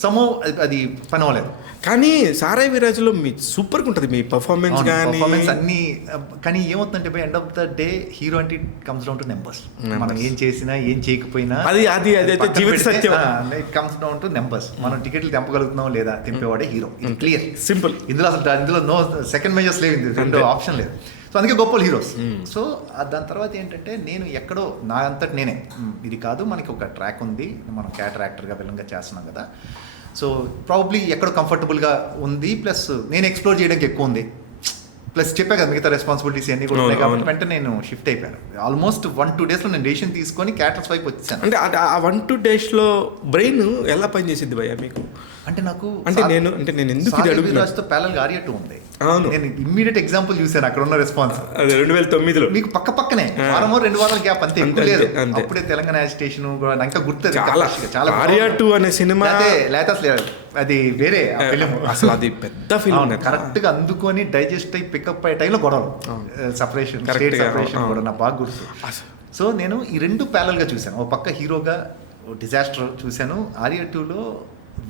సమో అది పని అవ్వలేదు. కానీ సారాయి వీర్రాజులో మీ సూపర్గా ఉంటుంది మీ పర్ఫార్మెన్స్ కానీ అన్ని. కానీ ఏమవుతుందంటే by end of the day hero అంటే it comes down to numbers. మనం ఏం చేసినా ఏం చేయకపోయినా అది జీవిత సత్యం. It comes down to numbers. మనం టికెట్లు తెంపగలుగుతున్నాం లేదా, తెంపేవాడే హీరో. Clear, simple. ఇందులో నో సెకండ్ మెజర్స్ లేవు, రెండో ఆప్షన్ లేదు. సో అందుకే గొప్ప హీరోస్. సో దాని తర్వాత ఏంటంటే నేను ఎక్కడో నా అంతటి నేనే, ఇది కాదు మనకి ఒక ట్రాక్ ఉంది, మనం క్యారెక్టర్ యాక్టర్గా విలన్గా చేస్తున్నాం కదా. సో ప్రాబబ్లీ ఎక్కడో కంఫర్టబుల్గా ఉంది, ప్లస్ నేను ఎక్స్ప్లోర్ చేయడానికి ఎక్కువ ఉంది. ప్లస్ చెప్పా కదా మిగతా రెస్పాన్సిబిలిటీస్ అన్ని కూడా ఉన్నాయి కాబట్టి వెంటనే నేను షిఫ్ట్ అయిపోయాను. ఆల్మోస్ట్ 1-2 డేస్లో నేను డెసిషన్ తీసుకొని క్యారెక్టర్స్ వైపు వచ్చాను. అంటే ఆ 1-2 డేస్లో బ్రెయిన్ ఎలా పనిచేసింది భయ్యా మీకు? అంటే నాకు నేను ఎందుకు ఇది అడుగుతున్నాను, ప్యారల్గా ఆర్య 2 ఉంది. అవును, నేను ఇమ్మీడియట్ ఎగ్జాంపుల్ చూసాను అక్కడ ఉన్న రెస్పాన్స్. అది 2009లో మీకు పక్కనే వారమో 2 వారాల గ్యాప్ అంతే, ఎక్కువ లేదు. అప్పుడే తెలంగాణ స్టేషన్ ఇంకా గుర్తుంది. చాలా ఆర్య 2 అనే సినిమా లేకపోతే అసలు అది వేరే ఫిలిం, అసలు అది పెద్ద ఫిలిం. కరెక్ట్ గా అందుకొని డైజెస్ట్ అయ్యి పికప్ అయ్యే టైంలో గొడవలు, సెపరేషన్, స్టేట్ సెపరేషన్ కూడా నాకు బాగా గుర్తు. సో నేను ఈ 2 ప్యారల్ గా చూశాను. ఒక పక్క హీరోగా డిజాస్టర్ చూశాను, ఆర్య 2లో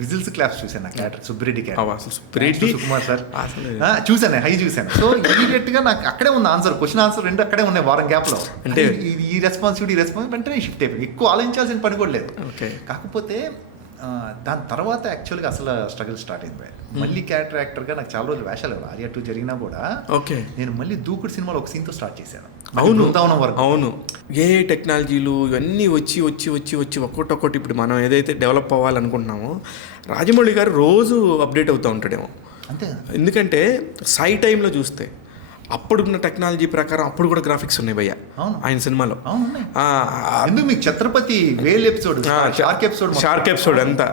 విజిల్స్ క్లాప్స్ చూశాను. నా character Subbireddy character Sukumar sir చూశాను, హై చూశాను. సో ఇమీడియట్ గా నాకు అక్కడే ఉంది ఆన్సర్, క్వశ్చన్ ఆన్సర్ 2 అక్కడే ఉన్నాయి వారం గ్యాప్ లో. అంటే ఈ రెస్పాన్స్ వెంటనే షిఫ్ట్ అయిపోయింది. ఎక్కువ ఆలోచించాల్సిన పని కూడా లేదు. కాకపోతే దాని తర్వాత యాక్చువల్గా అసలు స్ట్రగుల్ స్టార్ట్ అయింది. మళ్ళీ క్యారెక్టర్ యాక్టర్గా నాకు చాలా రోజులు వేషాలు ఆర్య 2 జరిగినా కూడా నేను మళ్ళీ దూకుడు సినిమాలో ఒక సీన్తో స్టార్ట్ చేశాను. అవును, ఏ టెక్నాలజీలు ఇవన్నీ వచ్చి ఒక్కొక్కటి ఇప్పుడు మనం ఏదైతే డెవలప్ అవ్వాలనుకుంటున్నామో రాజమౌళి గారు రోజు అప్డేట్ అవుతూ ఉంటాడేమో. అంతే, ఎందుకంటే సై టైంలో చూస్తే అప్పుడున్న టెక్నాలజీ ప్రకారం అప్పుడు కూడా గ్రాఫిక్స్ ఉన్నాయి భయ్య ఆయన సినిమాలో. ఎందుకు మీకు ఛత్రపతి వేల్ ఎపిసోడ్, షార్క్ ఎపిసోడ్ అంతా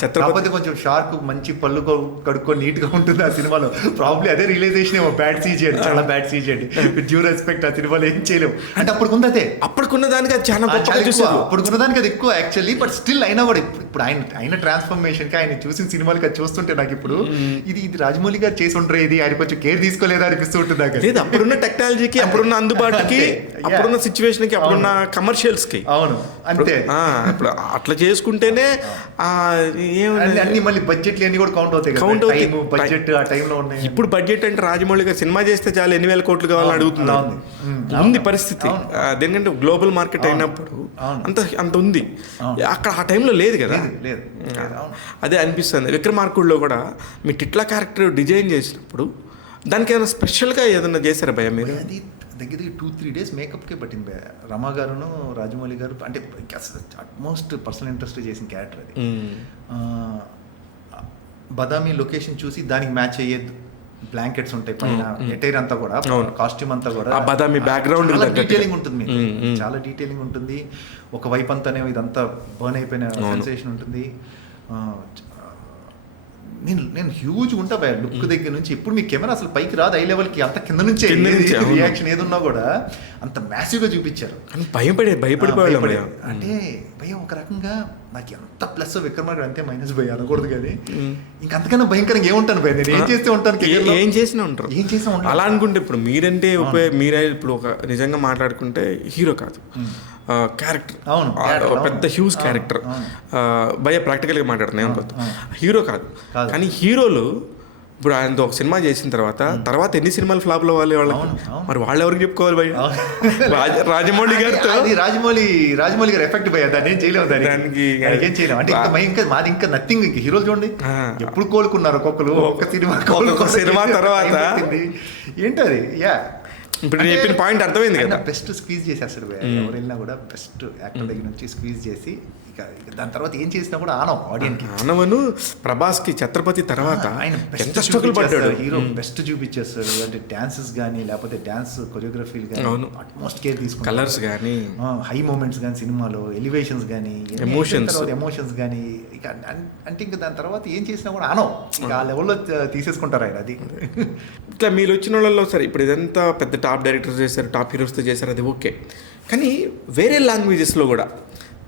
ఛత్రపతి కొంచెం షార్క్ మంచి పళ్ళు కడుక్కొని నీట్ గా ఉంటుంది ఆ సినిమాలో. ప్రాబ్లీ అదే రియలైజేషన్ ఏమో, బ్యాడ్ సీజీ అండి, చాలా బ్యాడ్ సీజీ అండి. డ్యూ రెస్పెక్ట్, ఆ సినిమాలో ఏం చేయలేము. అంటే అప్పుడుకున్న అదే, అప్పుడుకున్న దానికి అది చాలా అప్పుడుకున్న దానికి అది ఎక్కువ యాక్చువల్లీ. బట్ స్టిల్ అయినా కూడా ఇప్పుడు ఆయన ట్రాన్స్ఫర్మేషన్ కి, ఆయన చూసిన సినిమాలకి అది చూస్తుంటే నాకు ఇప్పుడు ఇది రాజమౌళి గారు చేసి ఉంటారు, ఇది ఆయన కొంచెం కేర్ తీసుకోలేదా అనిపిస్తుంటుంది. లేదు, అప్పుడున్న టెక్నాలజీకి, అప్పుడున్న అందుబాటుకి, అప్పుడున్న సిచ్యువేషన్ కి, అప్పుడున్న కమర్షియల్స్ కి. అవును, అంతే. ఇప్పుడు అట్లా చేసుకుంటేనే అన్ని మళ్ళీ బడ్జెట్లు అన్ని కూడా కౌంట్ అవుతాయి. బడ్జెట్ ఆ టైంలో ఉన్నాయి. ఇప్పుడు బడ్జెట్ అంటే రాజమౌళి గారు సినిమా చేస్తే చాలా 8,000 కోట్లు కావాలని అడుగుతున్నారు. ఉంది పరిస్థితి. దేనికంటే గ్లోబల్ మార్కెట్ అయినప్పుడు అంత ఉంది. అక్కడ ఆ టైంలో లేదు కదా. అదే అనిపిస్తుంది. విక్రమార్కుడులో కూడా మీ టిట్లా క్యారెక్టర్ డిజైన్ చేసినప్పుడు దానికి ఏమైనా స్పెషల్గా ఏదైనా చేశారా భయ మీరు? అది దగ్గర 2-3 డేస్ మేకప్కే పట్టింది భయ. రమా గారును రాజమౌళి గారు అంటే అట్మోస్ట్ పర్సనల్ ఇంట్రెస్ట్ చేసిన క్యారెక్టర్ అది. బదామి లొకేషన్ చూసి దానికి మ్యాచ్ అయ్యేది బ్లాంకెట్స్ ఉంటాయి పైన, ఎటైర్ అంతా కూడా, కాస్ట్యూమ్ అంతా కూడా బదామి బ్యాక్గ్రౌండ్ డీటెయిలింగ్ ఉంటుంది మీకు, చాలా డీటెయిలింగ్ ఉంటుంది. ఒక వైపు అంతానే ఇదంతా బర్న్ అయిపోయిన సెన్సేషన్ ఉంటుంది. నేను హ్యూజ్ ఉంటా భయ లుక్ దగ్గర నుంచి. ఇప్పుడు మీ కెమెరా అసలు పైకి రాదు, ఐ లెవెల్కి, అంత కింద నుంచే రియాక్షన్ ఏదున్నా కూడా అంత మ్యాసివ్గా చూపించారు. భయపడిపోయాడు. అంటే భయ ఒక రకంగా నాకు ఎంత ప్లస్ విక్రమార్కుడు అంతే మైనస్ భయ అనకూడదు కానీ ఇంకంతకన్నా భయంకరంగా ఏముంటాను భయ. నేను ఏం చేస్తే ఉంటాను, ఏం చేసినా ఉంటాను అలా అనుకుంటే. ఇప్పుడు మీరంటే మీరే ఇప్పుడు ఒక నిజంగా మాట్లాడుకుంటే హీరో కాదు, క్యారెక్టర్, పెద్ద హ్యూజ్ క్యారెక్టర్. భయ ప్రాక్టికల్గా మాట్లాడుతున్నాయి అనుకోవద్దు, హీరో కాదు. కానీ హీరోలు ఇప్పుడు ఆయనతో ఒక సినిమా చేసిన తర్వాత ఎన్ని సినిమాలు ఫ్లాప్ అవ్వాలి వాళ్ళకి, మరి వాళ్ళు ఎవరికి చెప్పుకోవాలి భయ? రాజమౌళి గారితో రాజమౌళి గారు ఎఫెక్ట్ భయ, దాన్ని ఏం చేయలేము, దానికి ఏం చేయలేము. అంటే ఇంకా మాది ఇంకా నథింగ్. ఇంక హీరోలు చూడండి ఎప్పుడు కోలుకున్నారు ఒక్కొక్కరు, ఒక్క సినిమా తర్వాత ఏంటది. ఇప్పుడు నేను చెప్పిన పాయింట్ అర్థమైంది కదా. బెస్ట్ స్క్వీజ్ చేసేస్తాడు ఎవరు వెళ్ళినా కూడా, బెస్ట్ యాక్టర్ దగ్గర నుంచి స్క్వీజ్ చేసి ఇక దాని తర్వాత ఏం చేసినా కూడా ఆనవను ప్రభాస్కి ఛత్రపతి తర్వాత ఆయన ఎంత స్ట్రగుల్ పడ్డాడు. హీరో బెస్ట్ చూపించేస్తాడు. అంటే డాన్సెస్ కానీ లేకపోతే డాన్స్ కొరియోగ్రఫీలు కానీ అట్మోస్ట్ కేర్ తీసుకుంటారు. కలర్స్ కానీ, హై మూమెంట్స్ కానీ, సినిమాలో ఎలివేషన్స్ కానీ, ఎమోషన్స్ కానీ, ఇక అంటే ఇంకా దాని తర్వాత ఏం చేసినా కూడా ఇక ఆ లెవెల్లో తీసేసుకుంటారు ఆయన. అది ఇట్లా మీరు వచ్చిన వాళ్ళలో సరే ఇప్పుడు ఇదంతా పెద్ద టాప్ డైరెక్టర్స్ చేశారు, టాప్ హీరోస్తో చేశారు, అది ఓకే. కానీ వేరే లాంగ్వేజెస్లో కూడా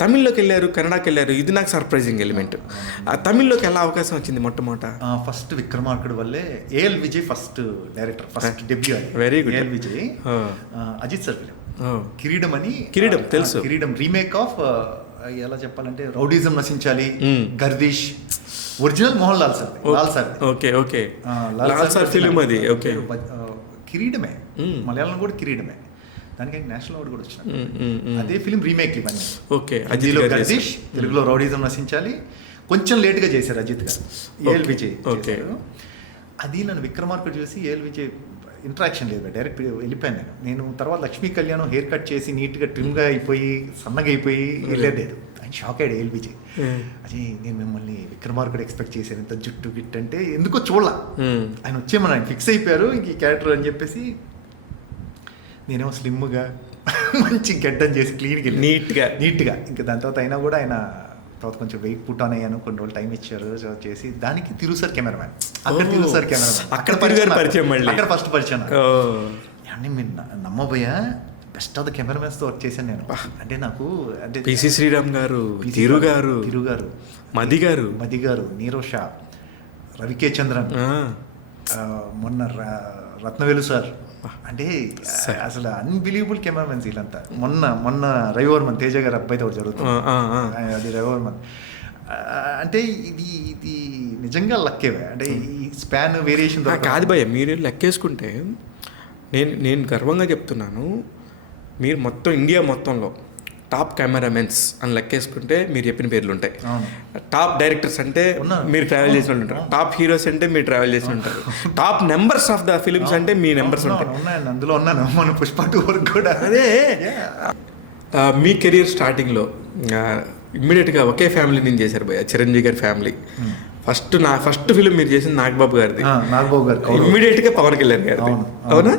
తమిళ్లోకి వెళ్ళారు, కన్నడకి వెళ్ళారు. ఇది నాకు సర్ప్రైజింగ్ ఎలిమెంట్. తమిళ్లోకి ఎలా అవకాశం వచ్చింది మొట్టమొదట? ఫస్ట్ విక్రమార్కుడు వల్లే. A L Vijay first director, first debut. Very good. A L Vijay Ajith sir film Kireetam తెలుసు. కిరీటం రీమేక్ ఆఫ్ ఎలా చెప్పాలంటే rowdyism Nasinchali, Gardish, original Mohan Lal sir. Okay Lal sir film అది. ఓకే, కిరీటమే, మలయాళం కూడా కిరీటమే. దానికి నేషనల్ అవార్డు కూడా వచ్చిన అదే ఫిలిం రీమేక్ ఇవన్నీ. ఓకే, హిందీలో గర్దిష్, తెలుగులో రౌడీజం నశించాలి. కొంచెం లేట్గా చేశారు అజిత్ గారు, ఏఎల్ విజయ్ చేశారు. అది నన్ను విక్రమార్కుడు చూసి ఏఎల్ విజయ్ ఇంట్రాక్షన్ లేదు, డైరెక్ట్ వెళ్ళిపోయాను నేను. తర్వాత లక్ష్మీ కళ్యాణం హెయిర్ కట్ చేసి నీట్గా ట్రిమ్గా అయిపోయి సన్నగా అయిపోయి వెళ్ళలేదు. ఆయన షాక్ అయ్యాడు ఏఎల్ విజయ్. అది నేను మిమ్మల్ని విక్రమార్కుడు ఎక్స్పెక్ట్ చేశాను, ఇంత జుట్టు గిట్టు అంటే ఎందుకో చూడాల. ఆయన వచ్చేమని ఆయన ఫిక్స్ అయిపోయారు ఇంక ఈ క్యారెక్టర్ అని చెప్పేసి. నేనేమో స్లిమ్గా మంచి గడ్డం చేసి క్లీన్కి నీట్గా ఇంకా దాని తర్వాత అయినా కూడా ఆయన తర్వాత కొంచెం వెయిట్ పుట్ ఆన్ అయ్యాను, కొన్ని రోజులు టైం ఇచ్చారు. సో చేసి దానికి తిరుగు సార్ కెమెరామ్యాన్, అక్కడ ఫస్ట్ పరిచయం. అంటే మీరు నమ్మబోయా, బెస్ట్ ఆఫ్ ద కెమెరామెన్స్తో వర్క్ చేశాను నేను. అంటే నాకు అంటే పిసి శ్రీరామ్ గారు, తిరు గారు, మది గారు, నీరవ్ షా, రవికే చంద్రన్, మొన్న రత్నవేలు సార్. అంటే అసలు అన్బిలీవబుల్ కెమెరామెన్స్ వీళ్ళంతా. మొన్న రవివర్మన్, తేజ గారు అబ్బాయితో ఒకటి జరుగుతుంది, అది రవివర్మన్. అంటే ఇది నిజంగా లక్కేవే. అంటే ఈ స్పాన్ వేరియేషన్ కాదు భయ్య, మీరు లెక్కేసుకుంటే నేను గర్వంగా చెప్తున్నాను, మీరు మొత్తం ఇండియా మొత్తంలో టాప్ కెమెరామెన్స్ అని లెక్కేసుకుంటే మీరు చెప్పిన పేర్లు ఉంటాయి. టాప్ డైరెక్టర్స్ అంటే మీరు ట్రావెల్ చేసిన ఉంటారు, టాప్ హీరోస్ అంటే మీరు ట్రావెల్ చేసి ఉంటారు, top numbers of the films అంటే మీ నెంబర్స్ ఉంటాయి. అందులో ఉన్నాను, మన పుష్ప 2 వరకు కూడా. అదే మీ కెరీర్ స్టార్టింగ్లో ఇమ్మీడియట్గా ఒకే ఫ్యామిలీ నుంచి చేశారు భయ్య, చిరంజీవి గారి ఫ్యామిలీ. ఫస్ట్ ఫిలిం మీరు చేసింది నాగబాబు గారిది. ఇమ్మీడియట్గా పవన్ కళ్యాణ్ గారిది, అవునా?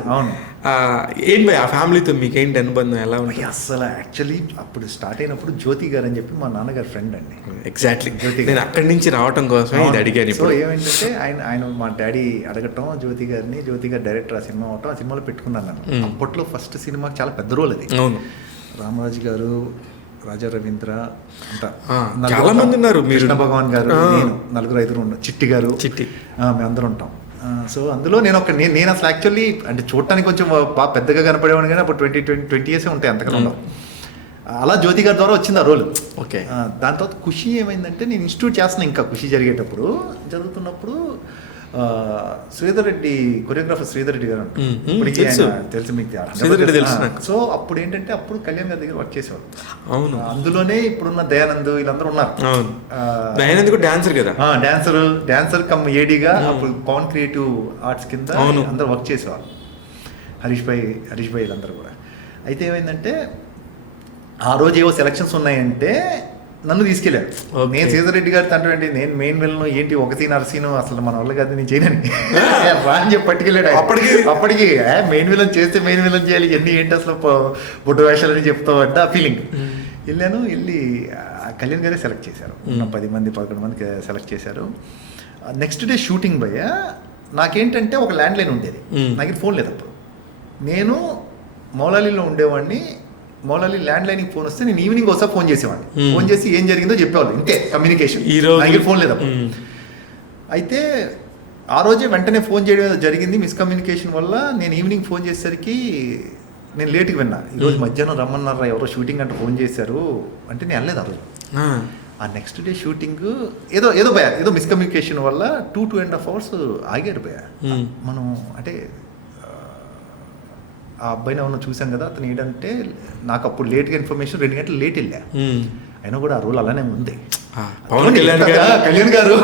ఏంటి భయ్ ఆ ఫ్యామిలీతో మీకేంటి అనుబంధం, ఎలా ఉంది? అసలు యాక్చువల్లీ అప్పుడు స్టార్ట్ అయినప్పుడు జ్యోతి గారు అని చెప్పి మా నాన్నగారు ఫ్రెండ్ అండి. ఎగ్జాక్ట్లీ, నేను అక్కడి నుంచి రావటం కోసం ఇది అడిగాను. సో ఏమైందంటే ఆయన మా డాడీ అడగటం జ్యోతి గారు డైరెక్టర్ ఆ సినిమా అవటం, ఆ సినిమాలో పెట్టుకున్నాను నేను. అప్పట్లో ఫస్ట్ సినిమాకి చాలా పెద్ద రోల్ అది. అవును, రామరాజు గారు, రాజా రవీంద్ర అంతా చాలా మంది ఉన్నారు, కృష్ణ భగవాన్ గారు, నేను, 4-5 ఉన్నాం, చిట్టి గారు, మేమందరం ఉంటాం. సో అందులో నేను అసలు యాక్చువల్లీ అంటే చూడటానికి కొంచెం బాగా పెద్దగా కనపడేవాడిని, కానీ అప్పుడు 20 ఇయర్సే ఉంటాయి, అంతకన్నా ఉండవు. అలా జ్యోతి గారి ద్వారా వచ్చింది ఆ రోల్. ఓకే. దాని తర్వాత ఖుషి ఏమైందంటే, నేను ఇన్స్టిట్యూట్ చేస్తున్నాను ఇంకా ఖుషి జరుగుతున్నప్పుడు శ్రీధర్ రెడ్డి, కొరియోగ్రాఫర్ శ్రీధర్ రెడ్డి గారు తెలుసు మీకు. సో అప్పుడు ఏంటంటే అప్పుడు కళ్యాణ్ గారి దగ్గర వర్క్ చేసేవాడు. అవును, అందులోనే ఇప్పుడున్న దయానంద్ వీళ్ళందరూ ఉన్నారు. దయానంద్ కూడా డాన్సర్ కదా, డాన్సర్ కమ్ ఏడీగా అప్పుడు పవన్ క్రియేటివ్ ఆర్ట్స్ కింద అందరూ వర్క్ చేసేవారు. హరీష్ భాయ్ వీళ్ళందరూ కూడా. అయితే ఏమైందంటే ఆ రోజు ఏవో సెలక్షన్స్ ఉన్నాయంటే నన్ను తీసుకెళ్ళాడు. నేను శ్రీధర్ రెడ్డి గారి తండ్రి అండి, నేను మెయిన్ వెళ్ళను, ఏంటి ఒక సీన్ అరసీను అసలు మన వల్ల కాదు, నేను చేయనని రా అని చెప్పి పట్టుకెళ్ళాడు. అప్పటికి మెయిన్ విలన్ చేస్తే మెయిన్ విలన్ చేయాలి, ఏంటి అసలు బుడ్డ వేషాలని చెప్తావు అంటే ఆ ఫీలింగ్. వెళ్ళి కళ్యాణ్ గారే సెలెక్ట్ చేశారు. 10 మంది 11 మందికి సెలెక్ట్ చేశారు. నెక్స్ట్ డే షూటింగ్ భయ్య నాకేంటంటే ఒక ల్యాండ్ లైన్ ఉండేది, నాకు ఫోన్ లేదు అప్పుడు. నేను మౌలాలీలో ఉండేవాడిని. మౌలాలి ల్యాండ్ లైన్కి ఫోన్ వస్తే నేను ఈవినింగ్ ఒకసారి ఫోన్ చేసేవాడిని. ఫోన్ చేసి ఏం జరిగిందో చెప్పేవాళ్ళు, ఇంతే కమ్యూనికేషన్. నాకు ఫోన్ లేదు అప్పుడు. అయితే ఆ రోజే వెంటనే ఫోన్ చేయడం జరిగింది. మిస్కమ్యూనికేషన్ వల్ల నేను ఈవినింగ్ ఫోన్ చేసేసరికి నేను లేట్కి విన్నా. ఈరోజు మధ్యాహ్నం రమ్మన్నారా, ఎవరో షూటింగ్ అంటే ఫోన్ చేశారు అంటే నేను వెళ్ళలేదు ఆ రోజు. ఆ నెక్స్ట్ డే షూటింగ్ ఏదో మిస్కమ్యూనికేషన్ వల్ల 2.5 hours ఆగారు భయ. మనం అంటే ఆ అబ్బాయిని ఏమన్నా చూసాం కదా, అతను ఏంటంటే నాకు అప్పుడు లేట్గా ఇన్ఫర్మేషన్ 2 గంటలు లేట్ వెళ్ళా. అయినా కూడా ఆ రూల్ అలానే ఉంది. కళ్యాణ్ గారు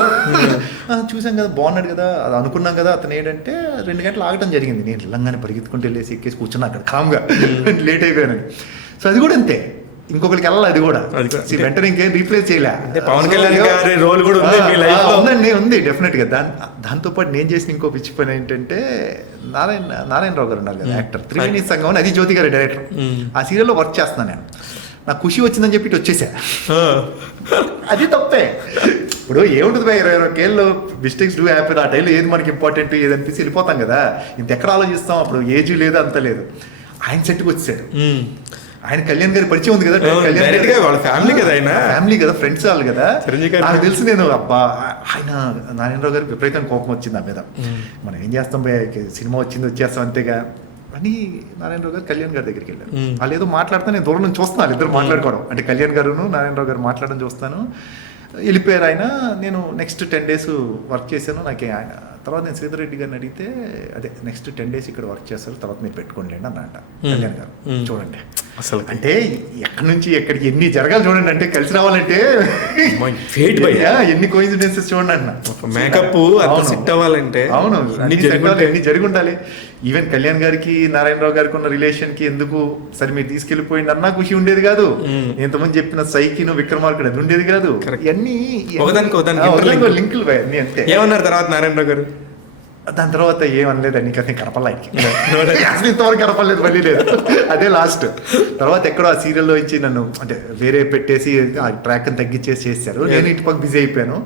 చూసాం కదా, బాగున్నాడు కదా, అది అనుకున్నాం కదా, అతను ఏంటంటే 2 గంటలు ఆగటం జరిగింది. నేను ఇల్లంగానే పరిగెత్తుకుంటూ వెళ్ళేసి ఎక్కేసి కూర్చున్నా అక్కడ కామ్గా, లేట్ అయిపోయాను. సో అది కూడా అంతే, ఇంకొకరికి వెళ్ళాలి. అది కూడా వెంటనే ఇంకేం రీప్లేస్ చేయలే. పవన్ కళ్యాణ్ గారి రోల్ కూడా ఉంది డెఫినెట్గా. దాంతోపాటు నేను చేసిన ఇంకో పిచ్చి పని ఏంటంటే, నారాయణరావు గారు ఉన్నారు కదా యాక్టర్, త్రివేణి సంగమం, అది జ్యోతి గారి డైరెక్టర్. ఆ సీరియల్లో వర్క్ చేస్తున్నాను నేను. నాకు ఖుషి వచ్చిందని చెప్పి వచ్చేసా. అది తప్పే. ఇప్పుడు ఏముంటుంది 21 ఏళ్ళు మిస్టేక్స్ డూ హ్యాపీ. ఆ టైంలో ఏది మనకి ఇంపార్టెంట్ ఏది అనిపిస్తే వెళ్ళిపోతాం కదా, ఇంత ఎక్కడ ఆలోచిస్తాం. అప్పుడు ఏజ్ లేదు, అంత లేదు. ఆయన సెట్కి వచ్చాడు. ఆయన కళ్యాణ్ గారి పరిచయం ఉంది కదా, వాళ్ళ ఫ్యామిలీ కదా, ఆయన ఫ్యామిలీ కదా, ఫ్రెండ్స్ వాళ్ళు కదా. నాకు తెలుసు. నేను అబ్బా, ఆయన నారాయణరావు గారికి విపరీతం కోపం వచ్చింది నా మీద. మనం ఏం చేస్తాం, సినిమా వచ్చేస్తాం అంతేగా అని నారాయణరావు గారు కళ్యాణ్ గారి దగ్గరికి వెళ్ళారు. వాళ్ళు ఏదో మాట్లాడుతా, నేను దూరం నుంచి చూస్తాను వాళ్ళు ఇద్దరు మాట్లాడుకోవడం. అంటే కళ్యాణ్ గారును నారాయణరావు గారు మాట్లాడడం చూస్తాను. వెళ్ళిపోయారు ఆయన. నేను నెక్స్ట్ 10 days వర్క్ చేశాను. నాకు ఆయన తర్వాత నేను శ్రీధర్ రెడ్డి గారిని అడిగితే, అదే నెక్స్ట్ 10 days ఇక్కడ వర్క్ చేస్తారు, తర్వాత మీరు పెట్టుకోండి అన్నమాట కళ్యాణ్ గారు. చూడండి అసలు అంటే ఎక్కడి నుంచి ఎక్కడికి ఎన్ని జరగాలి చూడండి, అంటే కలిసి రావాలంటే ఫేట్ భయ్యా, ఎన్ని కోయిన్సిడెన్సెస్ చూడండి అన్న. మేకప్ అంత సెట్ అవ్వాలంటే అవును, అన్ని అన్ని జరిగి ఉండాలి. ఈవెన్ కళ్యాణ్ గారికి నారాయణరావు గారికి ఉన్న రిలేషన్ కి ఎందుకు సరే మీరు తీసుకెళ్లిపోయింది అన్నా ఖుషి ఉండేది కాదు. ఇంతమంది చెప్పిన సైకిను విక్రమార్కుడు అది ఉండేది కాదు. ఇవన్నీ లింకులు అన్ని అంతే. ఏమన్నారు తర్వాత నారాయణరావు గారు? దాని తర్వాత ఏమనలేదు, నీకు కనపల్లా అసలు ఇంతవరకు కనపడలేదు, మళ్ళీ లేదు, అదే లాస్ట్. తర్వాత ఎక్కడో ఆ సీరియల్లో ఇచ్చి నన్ను అంటే వేరే పెట్టేసి ఆ ట్రాక్ తగ్గించేసి చేశారు. నేను ఇటు పక్క బిజీ అయిపోయాను.